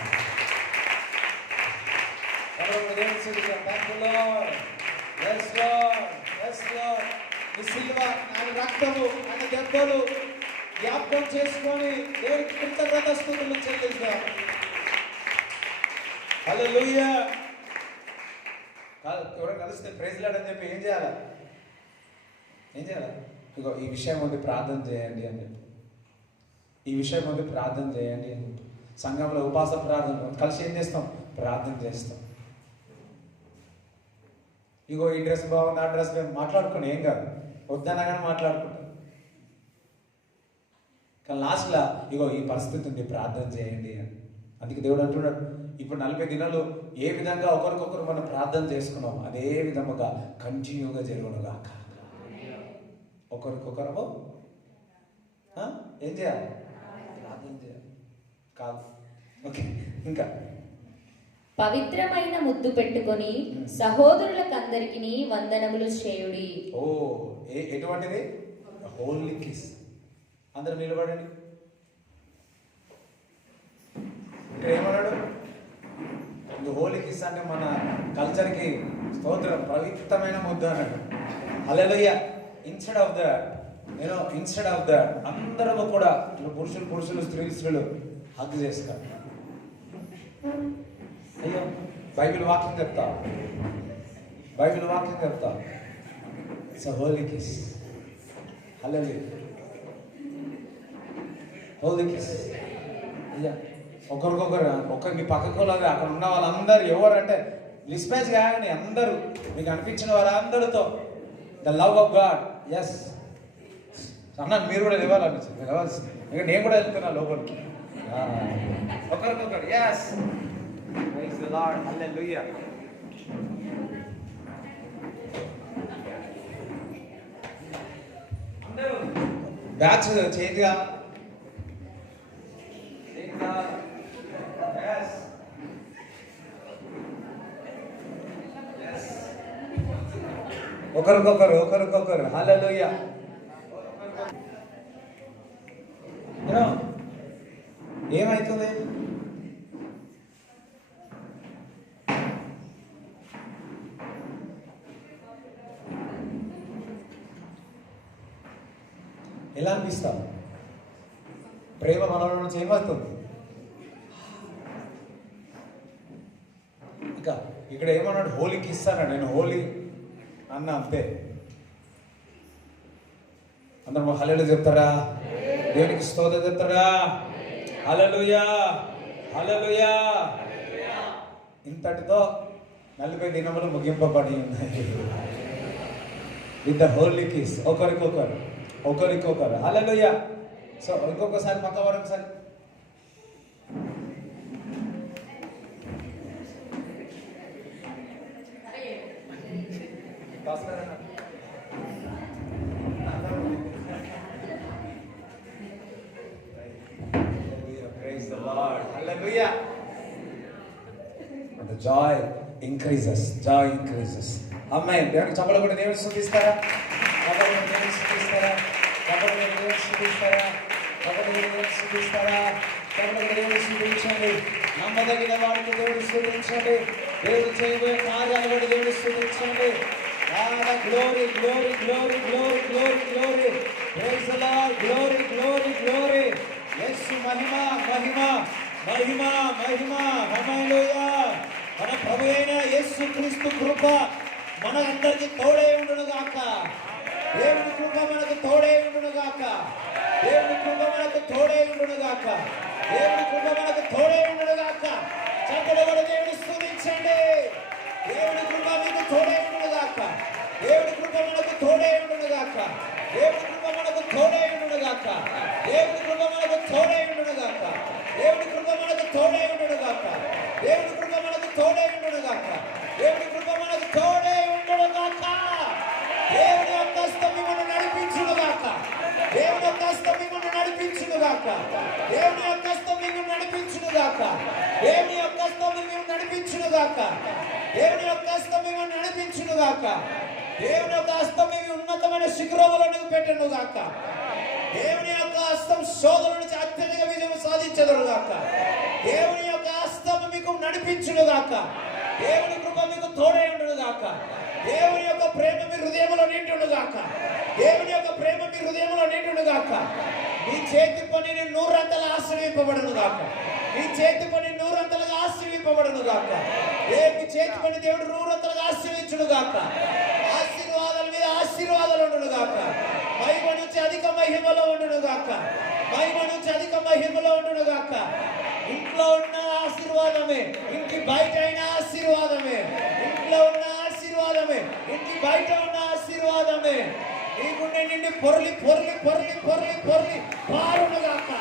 ఆయన రక్తము, ఆయన దెబ్బలు జ్ఞాపకం చేసుకొని దేవునికి కృతజ్ఞతాస్తుతులు చెల్లిద్దాం. హల్లెలూయా. ఎవరైనా కలిస్తే ప్రైజ్ లార్డ్ అని చెప్పి ఏం చేయాలి, ఇగో ఈ విషయం ఉంది ప్రార్థన చేయండి అని చెప్పి, ఈ విషయం ఉంది ప్రార్థన చేయండి అని చెప్పి. సంఘంలో ఉపవాస ప్రార్థన కలిసి ఏం చేస్తాం, ప్రార్థన చేస్తాం. ఇగో ఈ డ్రెస్ బాగుంది, ఆ డ్రెస్ మాట్లాడుకుని ఏం కాదు, వద్దనగానే మాట్లాడుకుంటారు. కానీ లాస్ట్లో ఇగో ఈ పరిస్థితి ఉంది ప్రార్థన చేయండి అని. అందుకే దేవుడు అంటున్నాడు, ఇప్పుడు 40 దినాలు ఏ విధంగా ఒకరికొకరు మనం ప్రార్థన చేసుకున్నాం అదే విధముగా కంటిన్యూగా జరుగునుగాక. ఒకరికొకరు ఏం చేయాలి? ప్రార్థన చేయాలి కాదు. ఓకే, ఇంకా పవిత్రమైన ముద్దు పెట్టుకొని సహోదరులకందరికి వందనములు చేయుడి. ఓ ఎటువంటిది? హోలీ కిస్. అందరు నిలబడండి. ఇక్కడ ఏమన్నాడు? హోలీ కిస్ అంటే మన కల్చర్కి స్తోత్రం, పవిత్రమైన ముద్దు అన్నాడు. హల్లెలూయా. ఇన్స్టెడ్ ఆఫ్ దట్ అందరము కూడా పురుషులు స్త్రీలు హగ్ చేస్తారు. అయ్యో బైబిల్ వాక్యం చెప్తా. It's holy kiss. Hallelujah. Holy kiss. అయ్యా ఒకరికొకరు మీ పక్కకు అక్కడ ఉన్న వాళ్ళందరూ ఎవరంటే లిస్పాచ్ కాగానే అందరూ మీకు అనిపించిన వారందరితో the love of God. Yes అన్నాను, మీరు కూడా లేవాల్సింది. ఇంకా నేను కూడా వెళ్తున్నా లోపలికి. ఒకరికొకరు. Yes, praise the Lord. Hallelujah. అందరూ బ్యాచ్ చేతిగా ఒకరికొకరు. హల్లెలూయా. ఏమైతుంది? ఎలా అనిపిస్తాం? ప్రేమ మనలో నుంచి ఏమవుతుంది? ఇంకా ఇక్కడ ఏమన్నాడు? హోలీకి ఇస్తాను. నేను హోలీ అన్న అంతే. అందరూ హల్లెలూయా చెప్తారా? దేవునికి స్తోత్రం చెప్తారా? హల్లెలూయా. ఇంతటితో 40 దినములు ముగింపబడి ఉన్నాయి విత్ ద హోలీ కిస్. ఒకరికొకరు. హల్లెలూయా. సో ఇంకొకసారి పక్క వారం sir. Praise the Lord. Hallelujah. And the joy increases. Amen. దేవుని చప్పట్లు కూడా దేవుని స్తుతిస్తారా? స్తుతించండి. నమ్మదగిన వాడికి దేవుని స్తుతించండి. దేవుడు చేయబోయే కార్యాలు కూడా దేవుని స్తుతించండి. Glory. Praise the Lord. Glory. యేసు మహిమ. హల్లెలూయా. మన ప్రభువైన యేసుక్రీస్తు కృప మనందరికీ తోడై ఉండును గాక. దేవుని కృప మనకు తోడై ఉండును గాక. చప్పట్లు కూడా దేవుని స్తుతించండి. దేవుని కృప మీకు తోడై ఉండును గాక. దేవుని కృప మనకు తోడై ఉండును గాక. దేవుని కృప మనకు తోడై ఉండును గాక. దేవుని కృప మనకు తోడై ఉండును గాక. దేవుని కృప మనకు తోడై ఉండును గాక. దేవుని కృప మనకు తోడై ఉండును గాక. దేవుని కృప మనకు తోడై ఉండును గాక. దేవుని యొక్క హస్తం మిమ్మల్ని నడిపించును గాక. దేవుని యొక్క హస్తం మిమ్మల్ని నడిపించును గాక. దేవుని యొక్క హస్తం మిమ్మల్ని నడిపించును గాక. దేవుని యొక్క హస్తం మిమ్మల్ని నడిపించును గాక. దేవుని యొక్క హస్తం మిమ్మల్ని నడిపించును గాక. దేవుని యొక్క హస్తం మీ ఉన్నతమైన శిఖరములను పెట్టెను గాక. దేవుని యొక్క హస్తం శోధన నుంచి అత్యధిక విజయం సాధించెదరు గాక. దేవుని యొక్క హస్తం మీకు నడిపించును గాక. దేవుని కృప మీకు తోడై ఉండును గాక. దేవుని యొక్క ప్రేమ మీ హృదయంలో నిండును గాక. దేవుని యొక్క ప్రేమ మీ హృదయంలో నిండును గాక. మీ చేతి పని నూరంతలుగా ఆశీర్వదింపబడును గాక. మీ చేతి పని నూరంతలుగా ఆశీర్వదింపబడును గాక. మీ చేతి పని దేవుడు నూరంతలుగా ఆశీర్వదించును గాక. ఆశీర్వాదాల మీద ఆశీర్వాదాలు ఉండును గాక. మహిమ నుంచి అధిక మహిమలో ఉండును గాక. ఇంట్లో ఉన్న ఆశీర్వాదమే, ఇంటి బయట అయిన ఆశీర్వాదమే. ఇంట్లో ఉన్న ఆశీర్వాదమే, ఇంటి బయట ఉన్న ఆశీర్వాదమే. నీ గుండె నిండి పొరలి పారును గాక.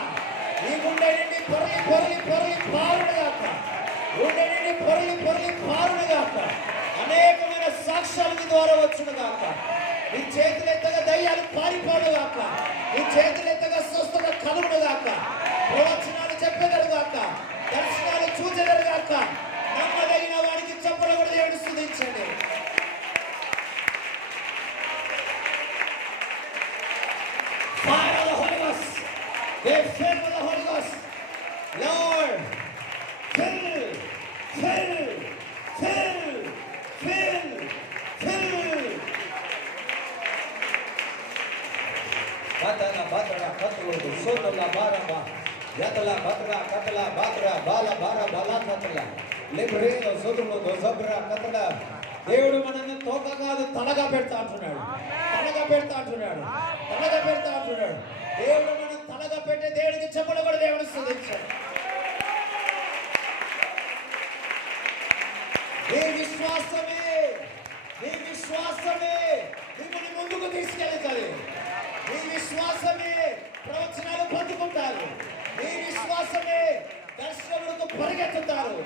నీ గుండె నిండి పొరలి పారును గాక. గుండె నుండి పొరలి పొరలి పారును గాక. అనేకమైన సాక్ష్యాలు నీ ద్వారా వచ్చును గాక. నీ చేతులెత్తగా దయ్యాలు పారిపోను గాక. నీ చేతులెత్తగా స్వస్థత కలుగును గాక. ప్రవచనాలు చెప్పెదరు గాక. దర్శనాలు చూచెదరు గాక. నమ్మదగిన వాడికి చప్పట్లు కొట్టి దేవుని స్తుతించండి. Fire of the Holy Ghost. They fill with the Holy Ghost. Lord, fill, fill, fill, fill, fill. Batala, batala, katulu, sotala, baraba, yatala, batala, katala, batra, bala, bara, bala, katala. Librelo, sotulu, dozabra, katala. దేవుడు మనల్ని తోక కాదు తలగా పెడతా అంటున్నాడు. తలగా పెడతా అంటున్నాడు. తలగా పెడతా అంటున్నాడు. దేవుడు మనం తలగా పెట్టే దేవుడికి చెప్పలు కూడా దేవుడు స్తుతించాడు. నీ విశ్వాసమే మిమ్మల్ని ముందుకు తీసుకెళ్తాది. నీ విశ్వాసమే ప్రవచనాలు పొందుకుంటారు. నీ విశ్వాసమే దర్శనములకు పరిగెత్తుతారు.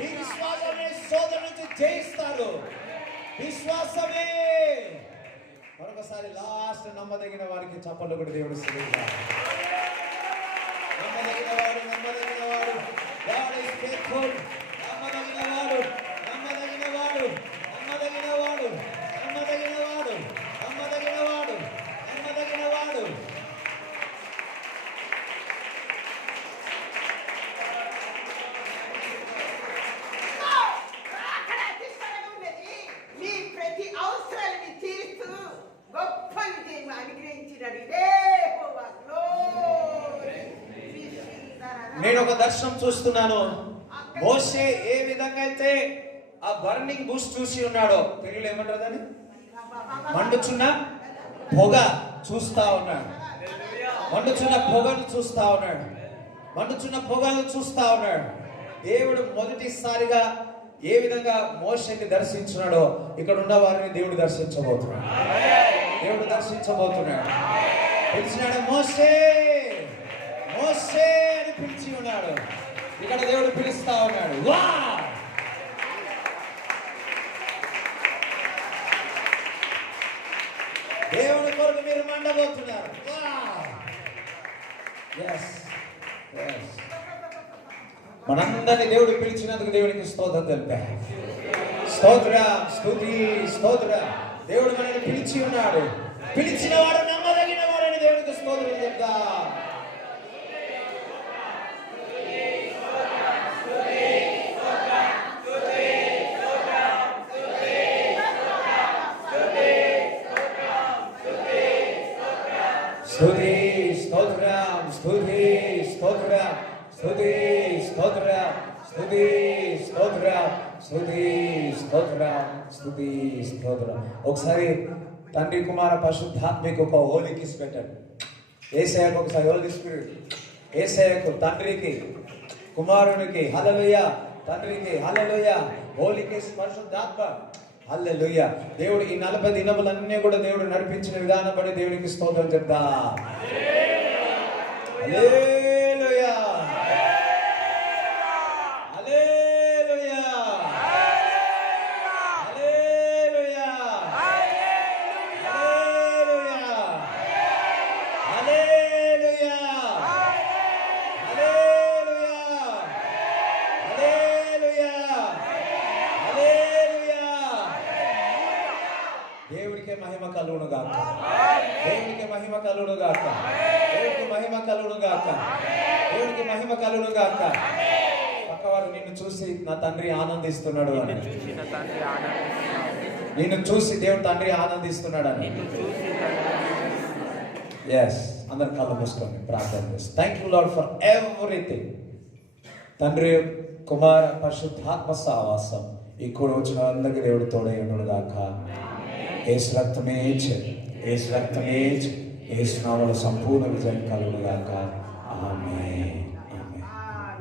నీ విశ్వాసమే శోధన నుంచి జయిస్తారు. విశ్వాసమే. మరొకసారి లాస్ట్ నమ్మదగిన వారికి చప్పట్లు కూడా దేవుడు స్తుతించాడు. నమ్మదగిన వాడు God is faithful. నమ్మదగిన వాడు నేను ఒక దర్శనం చూస్తున్నాను. మోషే ఏ విధంగా అయితే ఆ బర్నింగ్ బుష్ చూసి ఉన్నాడో, తెలుగులో ఏమంటారు దాన్ని, మండుచున్న పొగ చూస్తా ఉన్నాడు. మండుచున్న పొగను చూస్తా ఉన్నాడు. దేవుడు మొదటిసారిగా ఏ విధంగా మోషేని దర్శించున్నాడో ఇక్కడ ఉన్న వారిని దేవుడు దర్శించబోతున్నాడు. పిలిచినాడు, మోషే అని పిలిచి ఉన్నాడు. ఇక్కడ దేవుడు పిలుస్తా ఉన్నాడు. వా దేవుని కొరకు మీరు మండబోతున్నారు. మనందరినీ దేవుడు పిలిచినందుకు దేవునికి స్తోత్రం తెలిపా. స్తోత్ర. దేవుడు మనల్ని పిలిచి ఉన్నాడు. పిలిచిన వాడు నమ్మదగిన వాడని దేవునికి స్తోత్రం చెప్తా. ఒకసారి తండ్రి కుమార పరిశుద్ధాత్మకు ఒక హోలీ కిస్ పెట్టండి. యేసయ్యకు ఒకసారి హోలీ స్పిరిట్. యేసయ్యకు, తండ్రికి, కుమారునికి హల్లెలూయా, తండ్రికి హల్లెలూయా, హోలీ కిస్ పరిశుద్ధాత్మ హల్లెలూయా. దేవుడు ఈ 40 దినములన్నీ కూడా దేవుడు నడిపించిన విధానం బట్టి దేవునికి స్తోత్రం చెప్తా. హల్లెలూయా, హల్లెలూయా, హల్లెలూయా, హల్లెలూయా, హల్లెలూయా, హల్లెలూయా, హల్లెలూయా. దేవుడికే మహిమ కలుగును గాక. దేవునికి మహిమ కలుగును గాక. దేవునికి మహిమ కలుగును గాక. దేవునికి మహిమ కలుగును గాక. పక్కవారు నిన్ను చూసి నా తండ్రి ఆనందిస్తున్నాడు అని, నిన్ను చూసి దేవుడు తండ్రి ఆనందిస్తున్నాడు అని. ఎస్, అందరు కళ్ళు మూసుకొని ప్రార్థన చేస్తాం. Thank you lord for everything. తండ్రి, కుమార పరిశుద్ధాత్మ సహవాసం ఈ కూడా వచ్చిన అందరికీ దేవుడు తోడై ఉన్నాడు గాక. యేసు రక్తమే యేసు నామములో సంపూర్ణ విజయం కలుగును గాక. ఆమేన్.